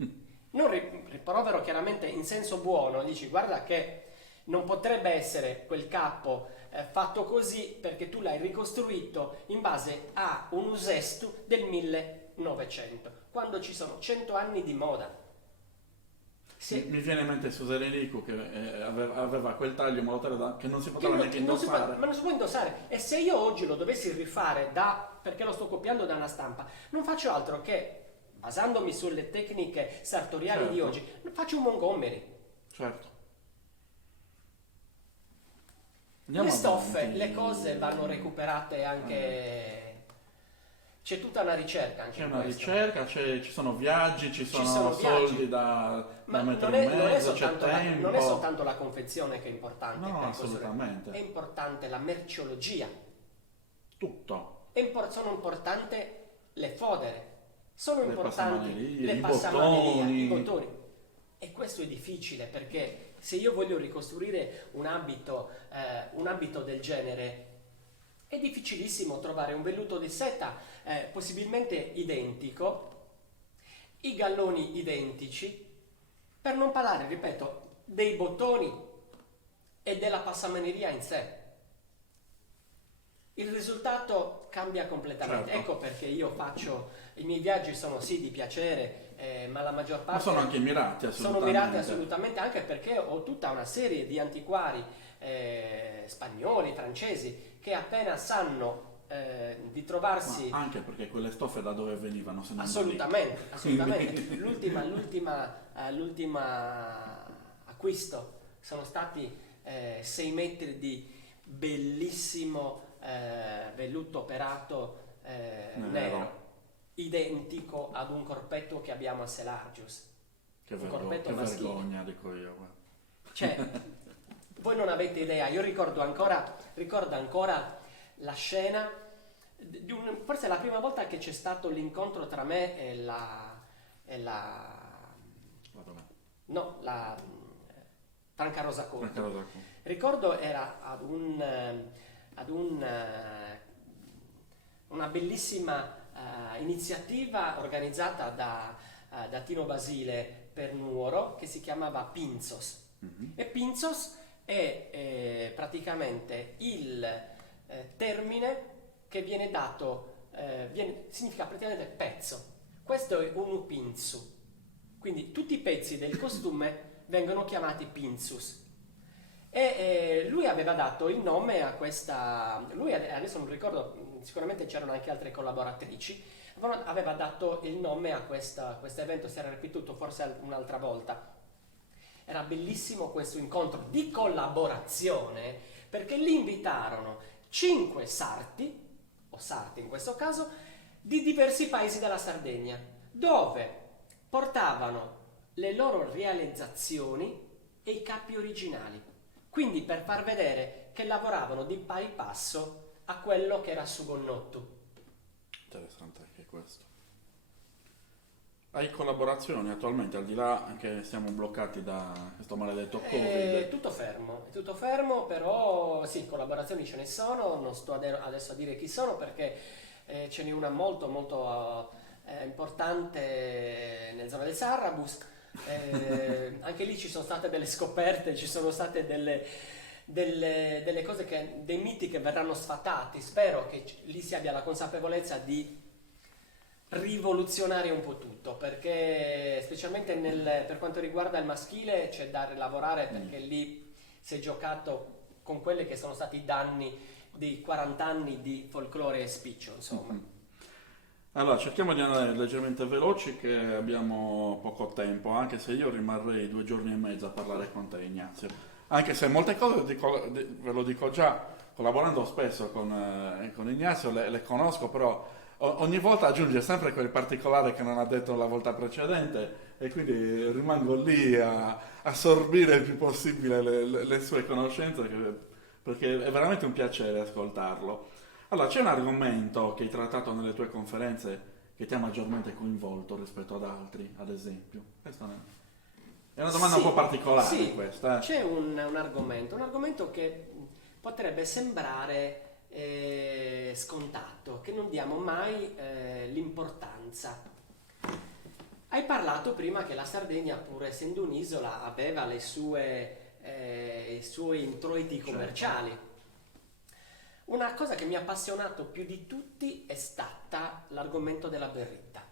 non rimprovero chiaramente in senso buono, dici guarda che non potrebbe essere quel capo fatto così perché tu l'hai ricostruito in base a un usestu del 1900, quando ci sono 100 anni di moda. Mi viene in mente Susanne Licu che aveva quel taglio in modo tale che non si poteva neanche indossare. Ma non si può indossare. E se io oggi lo dovessi rifare perché lo sto copiando da una stampa, non faccio altro che, basandomi sulle tecniche sartoriali di oggi, faccio un Montgomery. Certo. Le stoffe, le cose vanno recuperate anche... C'è tutta una ricerca anche in questo. C'è una ricerca, ci sono viaggi, ci sono soldi da mettere in mezzo, c'è tempo. Non è soltanto la confezione che è importante. No, assolutamente. È importante la merceologia. Tutto. Sono importanti le fodere. Sono importanti le passamanerie, i bottoni. E questo è difficile perché se io voglio ricostruire un abito del genere, è difficilissimo trovare un velluto di seta possibilmente identico, i galloni identici, per non parlare, ripeto, dei bottoni e della passamaneria in sé. Il risultato cambia completamente. Certo. Ecco perché i miei viaggi sono sì di piacere, ma la maggior parte... Ma sono anche mirati assolutamente. Sono mirati assolutamente, anche perché ho tutta una serie di antiquari spagnoli, francesi, che appena sanno di trovarsi... Ma anche perché quelle stoffe da dove venivano? Se non assolutamente. L'ultima acquisto sono stati 6 metri di bellissimo velluto operato nero, identico ad un corpetto che abbiamo a Selargius. Che vergogna, dico io. Cioè, voi non avete idea, io ricordo ancora la scena, forse è la prima volta che c'è stato l'incontro tra me e Franca Rosa Conte. Ricordo era ad una bellissima iniziativa organizzata da Tino Basile per Nuoro, che si chiamava Pinzos. E Pinzos è praticamente il termine che viene dato, significa praticamente pezzo. Questo è un pinzu. Quindi tutti i pezzi del costume vengono chiamati pinzus. E lui aveva dato il nome a questa, lui adesso non ricordo, sicuramente c'erano anche altre collaboratrici, aveva dato il nome a questo evento, si era ripetuto forse un'altra volta. Era bellissimo questo incontro di collaborazione, perché li invitarono 5 sarti, o sarti in questo caso, di diversi paesi della Sardegna, dove portavano le loro realizzazioni e i capi originali. Quindi per far vedere che lavoravano di pari passo a quello che era Sugonnottu. Interessante anche questo. Hai collaborazioni attualmente, al di là che siamo bloccati da questo maledetto Covid? È tutto fermo, però sì, collaborazioni ce ne sono, non sto adesso a dire chi sono perché ce n'è una molto molto importante nella zona del Sarrabus. Anche lì ci sono state delle scoperte, ci sono state delle cose, dei miti che verranno sfatati. Spero che lì si abbia la consapevolezza di rivoluzionare un po' tutto, perché specialmente per quanto riguarda il maschile c'è da lavorare, perché lì si è giocato con quelli che sono stati i danni di 40 anni di folklore e spiccio, insomma. Allora, cerchiamo di andare leggermente veloci che abbiamo poco tempo, anche se io rimarrei 2 giorni e mezzo a parlare con te, Ignazio. Anche se molte cose, ve lo dico già, collaborando spesso con Ignazio, le conosco, però ogni volta aggiunge sempre quel particolare che non ha detto la volta precedente e quindi rimango lì a assorbire il più possibile le sue conoscenze, perché è veramente un piacere ascoltarlo. Allora, c'è un argomento che hai trattato nelle tue conferenze che ti ha maggiormente coinvolto rispetto ad altri, ad esempio? Questa è una domanda un po' particolare, sì, questa. C'è un argomento che potrebbe sembrare scontato, che non diamo mai l'importanza. Hai parlato prima che la Sardegna, pur essendo un'isola, aveva i suoi introiti commerciali. Certo. Una cosa che mi ha appassionato più di tutti è stata l'argomento della berritta.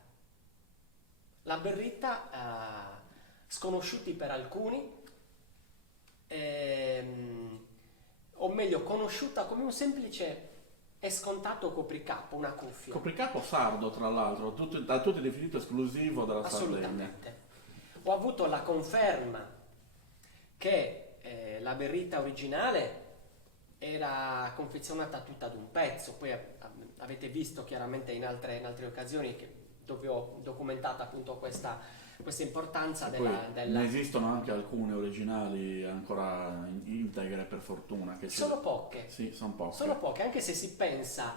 La berritta, sconosciuti per alcuni, o meglio conosciuta come un semplice e scontato copricapo, una cuffia. Copricapo sardo, tra l'altro, da tutti definito esclusivo della Sardegna. Assolutamente. Ho avuto la conferma che la berritta originale era confezionata tutta ad un pezzo, poi avete visto chiaramente in altre occasioni dove ho documentato appunto questa importanza Ne esistono anche alcune originali ancora integre, per fortuna. Sono poche. Sì, sono poche. Sono poche, anche se si pensa,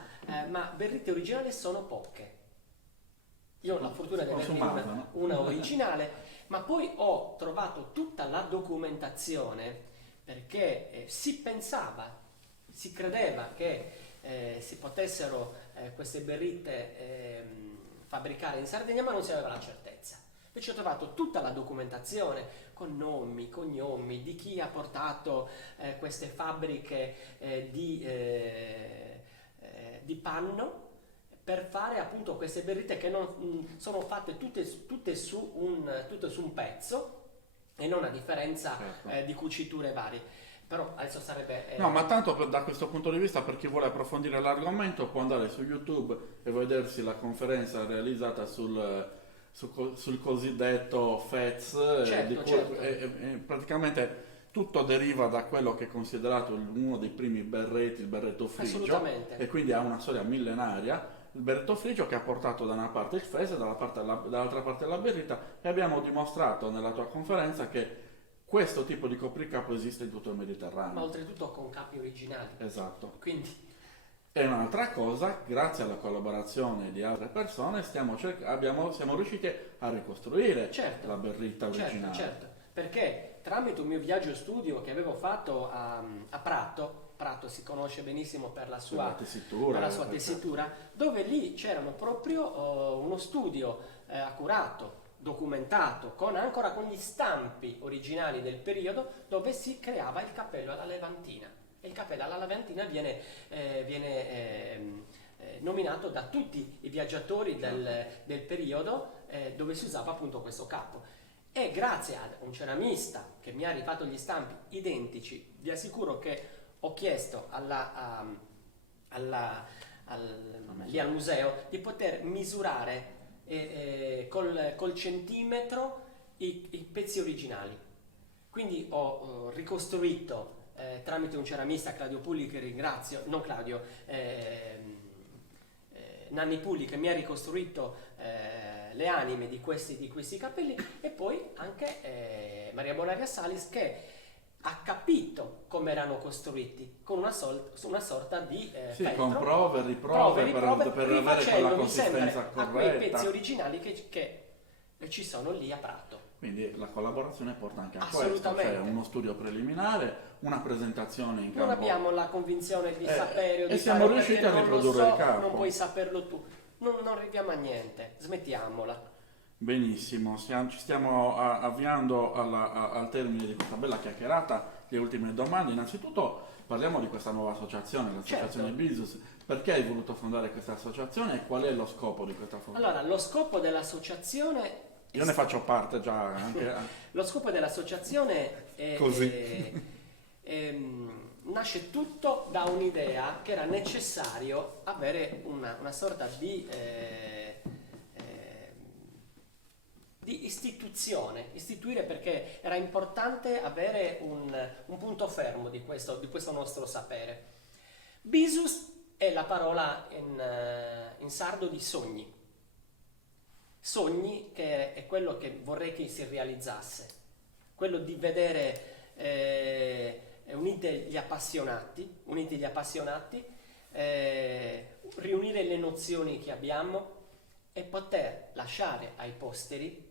ma berritte originali sono poche. Io ho la fortuna di averne una originale, ma poi ho trovato tutta la documentazione perché si credeva che si potessero queste berritte fabbricare in Sardegna, ma non si aveva la certezza. Invece ho trovato tutta la documentazione con nomi, cognomi di chi ha portato queste fabbriche di panno per fare appunto queste berritte che non sono fatte tutte su un pezzo e non a differenza di cuciture varie. Però adesso sarebbe... No, ma tanto da questo punto di vista, per chi vuole approfondire l'argomento, può andare su YouTube e vedersi la conferenza realizzata sul cosiddetto FEZ, certo. E praticamente tutto deriva da quello che è considerato uno dei primi berretti, il berretto frigio. Assolutamente. E quindi ha una storia millenaria. Il berretto frigio che ha portato da una parte il FES e dall'altra parte la berrita, e abbiamo dimostrato nella tua conferenza che questo tipo di copricapo esiste in tutto il Mediterraneo. Ma oltretutto con capi originali. Esatto. Quindi. E un'altra cosa, grazie alla collaborazione di altre persone, siamo riusciti a ricostruire la berrita originale. Certo, perché tramite un mio viaggio studio che avevo fatto a Prato si conosce benissimo per la sua tessitura, dove lì c'erano proprio uno studio accurato documentato ancora con gli stampi originali del periodo, dove si creava il cappello alla levantina. E il cappello alla levantina viene nominato da tutti i viaggiatori del periodo, dove si usava appunto questo capo. E grazie a un ceramista che mi ha rifatto gli stampi identici, vi assicuro che ho chiesto lì al museo di poter misurare col centimetro i pezzi originali. Quindi ho ricostruito tramite un ceramista, Claudio Pulli, che ringrazio, non Claudio, Nanni Pulli, che mi ha ricostruito le anime di questi capelli, e poi anche Maria Bonaria Salis, che ha capito come erano costruiti con una sorta di feltro, con prove, riprove, per avere quella consistenza corretta a quei pezzi originali che ci sono lì a Prato. Quindi la collaborazione porta anche a questo, cioè uno studio preliminare, una presentazione in campo. Non abbiamo la convinzione di sapere o di e siamo riusciti a riprodurre il capo. Non puoi saperlo tu, non arriviamo a niente, smettiamola. Benissimo, ci stiamo avviando al termine di questa bella chiacchierata. Le ultime domande: innanzitutto parliamo di questa nuova associazione, l'associazione Bisus. Perché hai voluto fondare questa associazione e qual è lo scopo di questa associazione? Allora, lo scopo dell'associazione... Io ne faccio parte già anche... Lo scopo dell'associazione nasce tutto da un'idea che era necessario avere una sorta di istituire, perché era importante avere un punto fermo di questo nostro sapere. Bisus è la parola in sardo di sogni. Sogni, che è quello che vorrei che si realizzasse, quello di vedere uniti gli appassionati, riunire le nozioni che abbiamo e poter lasciare ai posteri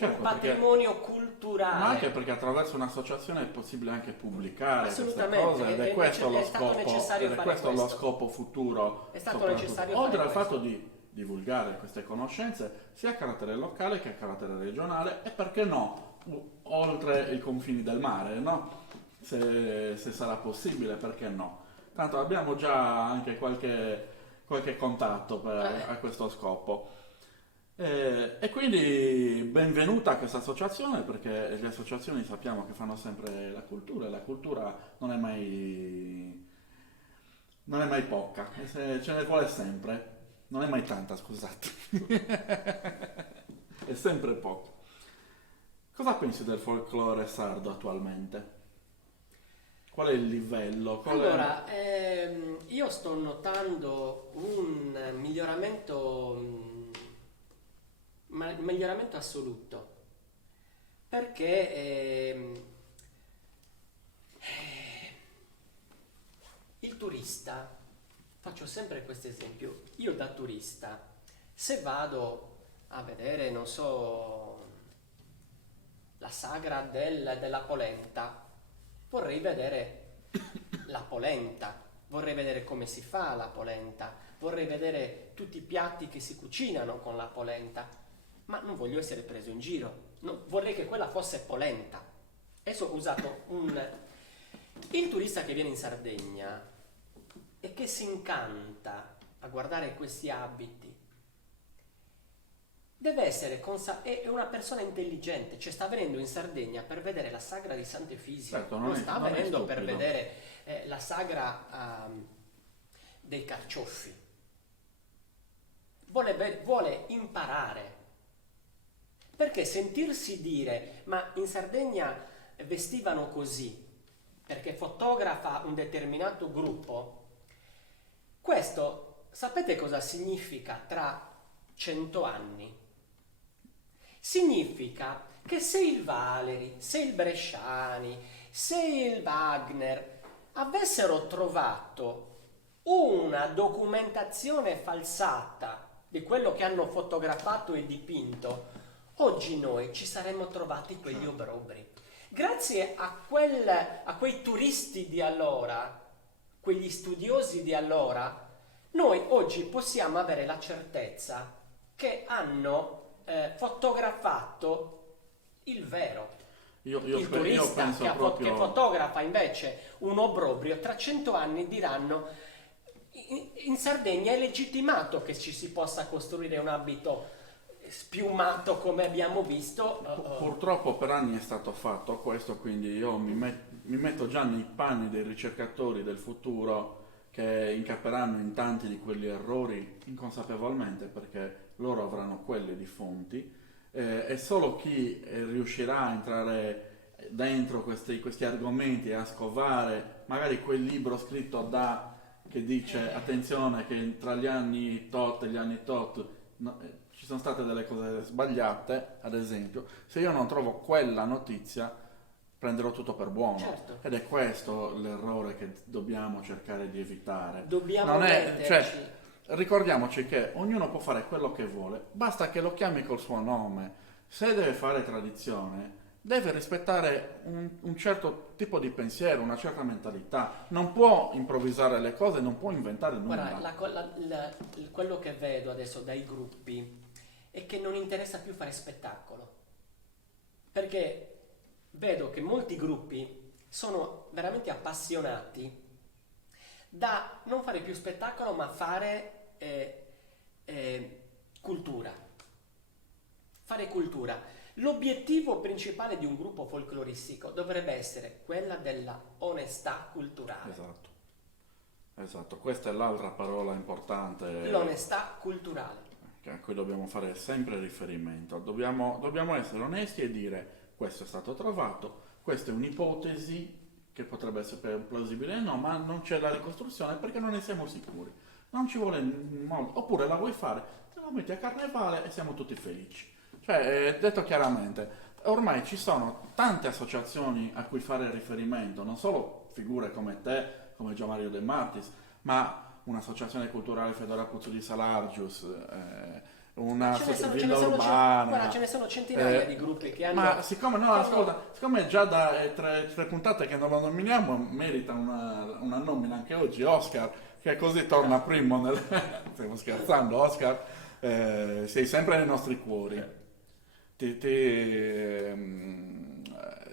un patrimonio culturale. Ma anche perché attraverso un'associazione è possibile anche pubblicare queste cose, ed è questo lo scopo futuro. È stato necessario oltre al fatto di divulgare queste conoscenze sia a carattere locale che a carattere regionale, e perché no oltre i confini del mare, no? Se sarà possibile, perché no? Tanto abbiamo già anche qualche contatto a questo scopo. E quindi benvenuta a questa associazione, perché le associazioni sappiamo che fanno sempre la cultura, e la cultura non è mai poca, e se ce ne vuole sempre. Non è mai tanta, scusate. È sempre poco. Cosa pensi del folklore sardo attualmente? Qual è il livello? Allora, io sto notando un miglioramento assoluto, perché il turista... Faccio sempre questo esempio. Io da turista, se vado a vedere, non so, la sagra della polenta, vorrei vedere la polenta, vorrei vedere come si fa la polenta, vorrei vedere tutti i piatti che si cucinano con la polenta, ma non voglio essere preso in giro, vorrei che quella fosse polenta. Adesso ho usato il turista che viene in Sardegna e che si incanta a guardare questi abiti deve essere è una persona intelligente, cioè sta venendo in Sardegna per vedere la sagra di Sant'Efisio, certo, non sta venendo per vedere la sagra dei carciofi, vuole imparare, perché sentirsi dire ma in Sardegna vestivano così perché fotografa un determinato gruppo. Questo, sapete cosa significa tra 100 anni? Significa che se il Valeri, se il Bresciani, se il Wagner avessero trovato una documentazione falsata di quello che hanno fotografato e dipinto, oggi noi ci saremmo trovati quegli obrobri. Grazie a quei turisti di allora, quegli studiosi di allora, noi oggi possiamo avere la certezza che hanno fotografato il vero. Il io turista penso che fotografa invece un obbrobrio, tra 100 anni diranno in Sardegna è legittimato che ci si possa costruire un abito spiumato come abbiamo visto. Purtroppo per anni è stato fatto questo, quindi io mi metto già nei panni dei ricercatori del futuro che incapperanno in tanti di quegli errori inconsapevolmente, perché loro avranno quelle di fonti, e solo chi riuscirà a entrare dentro questi argomenti e a scovare magari quel libro scritto che dice attenzione che tra gli anni tot e gli anni tot ci sono state delle cose sbagliate, ad esempio, se io non trovo quella notizia prenderò tutto per buono. Certo. Ed è questo l'errore che dobbiamo cercare di evitare. Dobbiamo Non è, metterci. cioè, ricordiamoci che ognuno può fare quello che vuole, basta che lo chiami col suo nome. Se deve fare tradizione, deve rispettare un certo tipo di pensiero, una certa mentalità. Non può improvvisare le cose, non può inventare nulla. Guarda, quello che vedo adesso dai gruppi è che non interessa più fare spettacolo. Perché vedo che molti gruppi sono veramente appassionati da non fare più spettacolo, ma fare cultura. Fare cultura. L'obiettivo principale di un gruppo folcloristico dovrebbe essere quella della onestà culturale. Esatto, questa è l'altra parola importante. L'onestà culturale. A cui dobbiamo fare sempre riferimento. Dobbiamo essere onesti e dire questo è stato trovato, questa è un'ipotesi che potrebbe essere plausibile o no, ma non c'è la ricostruzione perché non ne siamo sicuri. Non ci vuole molto. Oppure la vuoi fare, te la metti a carnevale e siamo tutti felici. Cioè, detto chiaramente, ormai ci sono tante associazioni a cui fare riferimento, non solo figure come te, come Gian Mario De Martis, ma un'associazione culturale Fedora Puzzo di Salargius, una Villa Urbana. Guarda, ce ne sono centinaia di gruppi che hanno. Ma siccome no, ascolta, siccome già da tre puntate che non lo nominiamo, merita una nomina anche oggi, Oscar, che così torna primo stiamo scherzando, Oscar, sei sempre nei nostri cuori.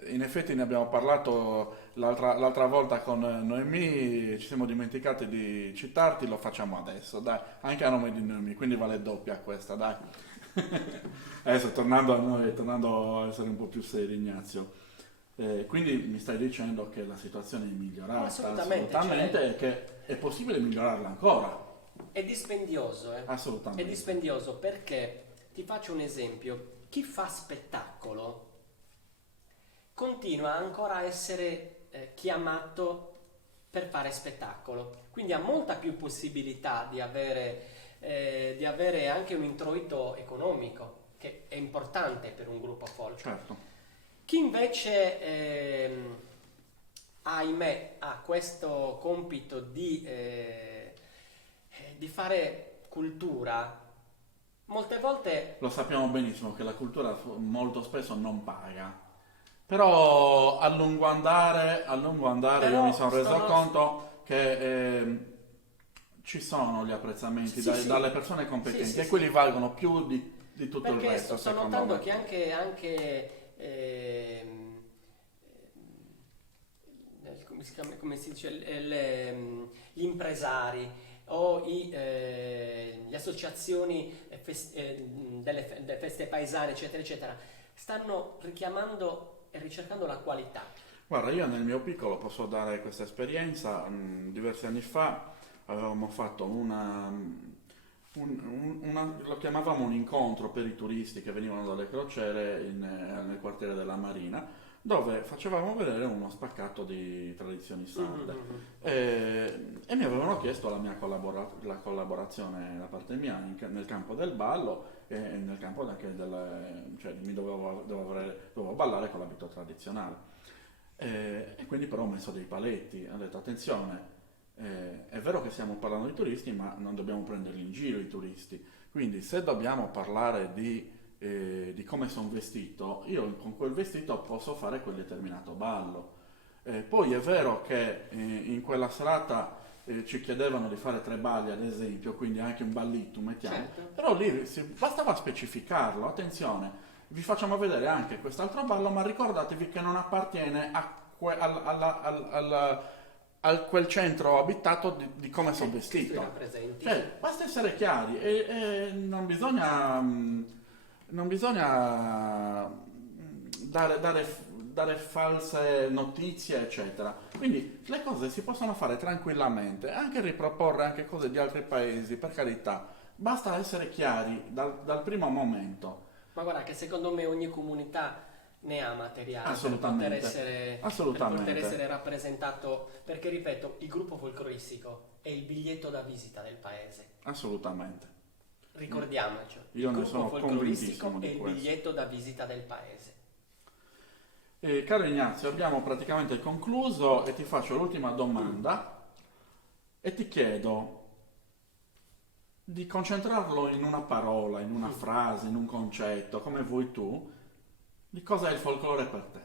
In effetti ne abbiamo parlato l'altra volta con Noemi, ci siamo dimenticati di citarti, lo facciamo adesso, dai, anche a nome di Noemi, quindi vale doppia questa, dai. Adesso tornando a noi, tornando a essere un po' più seri, Ignazio, quindi mi stai dicendo che la situazione è migliorata assolutamente e che è possibile migliorarla ancora. È dispendioso, Assolutamente. È dispendioso perché, ti faccio un esempio, chi fa spettacolo continua ancora a essere chiamato per fare spettacolo, quindi ha molta più possibilità di avere anche un introito economico, che è importante per un gruppo folk. Certo. Chi invece, ahimè, ha questo compito di fare cultura, molte volte. Lo sappiamo benissimo che la cultura molto spesso non paga, però a lungo andare io mi sono reso conto che ci sono gli apprezzamenti dalle persone competenti e quelli valgono più di tutto il resto. Perché sto notando che anche come si dice, gli impresari o le associazioni delle feste paesane, eccetera, eccetera, stanno richiamando e ricercando la qualità. Guarda, io nel mio piccolo posso dare questa esperienza. Diversi anni fa avevamo fatto lo chiamavamo un incontro per i turisti che venivano dalle crociere nel quartiere della Marina, dove facevamo vedere uno spaccato di tradizioni sarde. E mi avevano chiesto la mia la collaborazione da parte mia nel campo del ballo e nel campo anche cioè mi dovevo ballare con l'abito tradizionale. E quindi però ho messo dei paletti, ho detto attenzione, è vero che stiamo parlando di turisti, ma non dobbiamo prenderli in giro i turisti, quindi se dobbiamo parlare di come sono vestito, io con quel vestito posso fare quel determinato ballo. Poi è vero che in quella serata ci chiedevano di fare 3 balli ad esempio, quindi anche un balletto mettiamo, Certo. però lì bastava specificarlo, attenzione, vi facciamo vedere anche quest'altro ballo, ma ricordatevi che non appartiene a al quel centro abitato di come sono Che vestito. tu rappresenti. Cioè, basta essere chiari e non bisogna dare false notizie, eccetera. Quindi le cose si possono fare tranquillamente, anche riproporre anche cose di altri paesi, per carità. Basta essere chiari dal primo momento. Ma guarda che secondo me ogni comunità ne ha materiale Assolutamente. per Assolutamente. poter essere rappresentato, perché ripeto, il gruppo folcloristico è il biglietto da visita del paese. Assolutamente. Ricordiamoci, Io il ne gruppo sono folcloristico convintissimo è di il questo. biglietto da visita del paese. Caro Ignazio, abbiamo praticamente concluso e ti faccio l'ultima domanda e ti chiedo di concentrarlo in una parola, in una frase, in un concetto, come vuoi tu, di cosa è il folklore per te.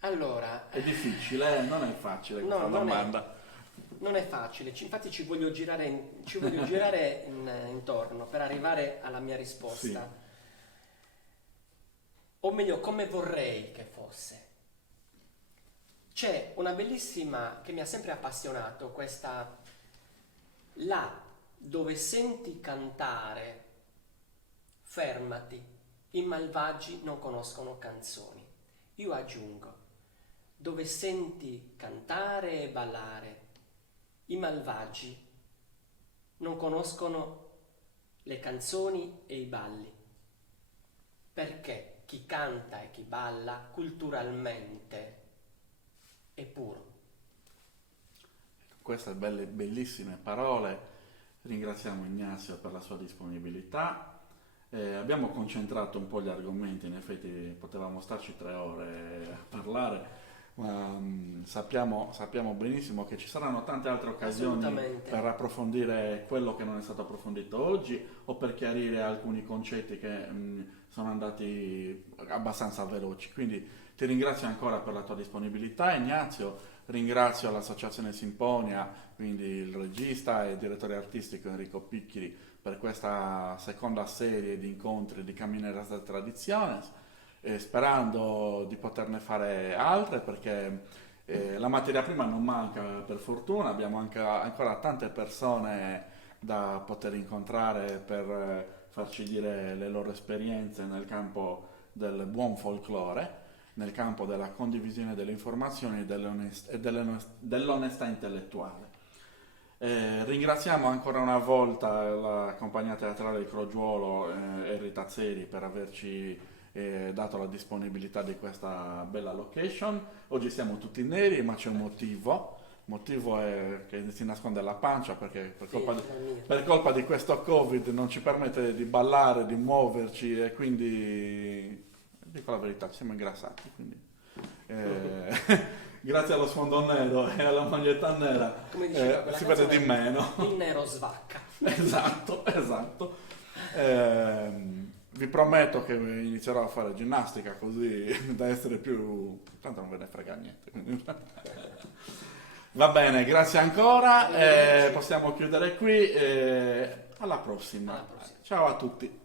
Allora, È difficile, non è facile no, questa non domanda. non è facile, infatti ci voglio girare, intorno per arrivare alla mia risposta. Sì. O meglio, come vorrei che fosse. C'è una bellissima che mi ha sempre appassionato, questa là dove senti cantare, fermati, i malvagi non conoscono canzoni. Io aggiungo, dove senti cantare e ballare, i malvagi non conoscono le canzoni e i balli, perché chi canta e chi balla culturalmente è puro. Queste bellissime parole. Ringraziamo Ignazio per la sua disponibilità. Abbiamo concentrato un po' gli argomenti, in effetti potevamo starci 3 ore a parlare, ma sappiamo benissimo che ci saranno tante altre occasioni Assolutamente. per approfondire quello che non è stato approfondito oggi o per chiarire alcuni concetti che sono andati abbastanza veloci. Quindi ti ringrazio ancora per la tua disponibilità, Ignazio. Ringrazio l'Associazione Simponia, quindi il regista e direttore artistico Enrico Picchiri, per questa seconda serie di incontri di Camineras de Tradiciones, sperando di poterne fare altre perché la materia prima non manca per fortuna, abbiamo anche ancora tante persone da poter incontrare per farci dire le loro esperienze nel campo del buon folklore, nel campo della condivisione delle informazioni e dell'onestà intellettuale. Ringraziamo ancora una volta la compagnia teatrale Il Crogiuolo e Rita Zeri per averci dato la disponibilità di questa bella location. Oggi siamo tutti neri, ma c'è un motivo. Il motivo è che si nasconde alla pancia perché per colpa di questo Covid non ci permette di ballare, di muoverci e quindi, dico la verità, siamo ingrassati. Quindi, grazie allo sfondo nero e alla maglietta nera Come diceva quella si vede canzone, di meno. il nero svacca. Esatto. Vi prometto che inizierò a fare ginnastica così da essere più... tanto non ve ne frega niente. Va bene, grazie ancora. Possiamo chiudere qui. Alla prossima. Alla prossima. Ciao a tutti.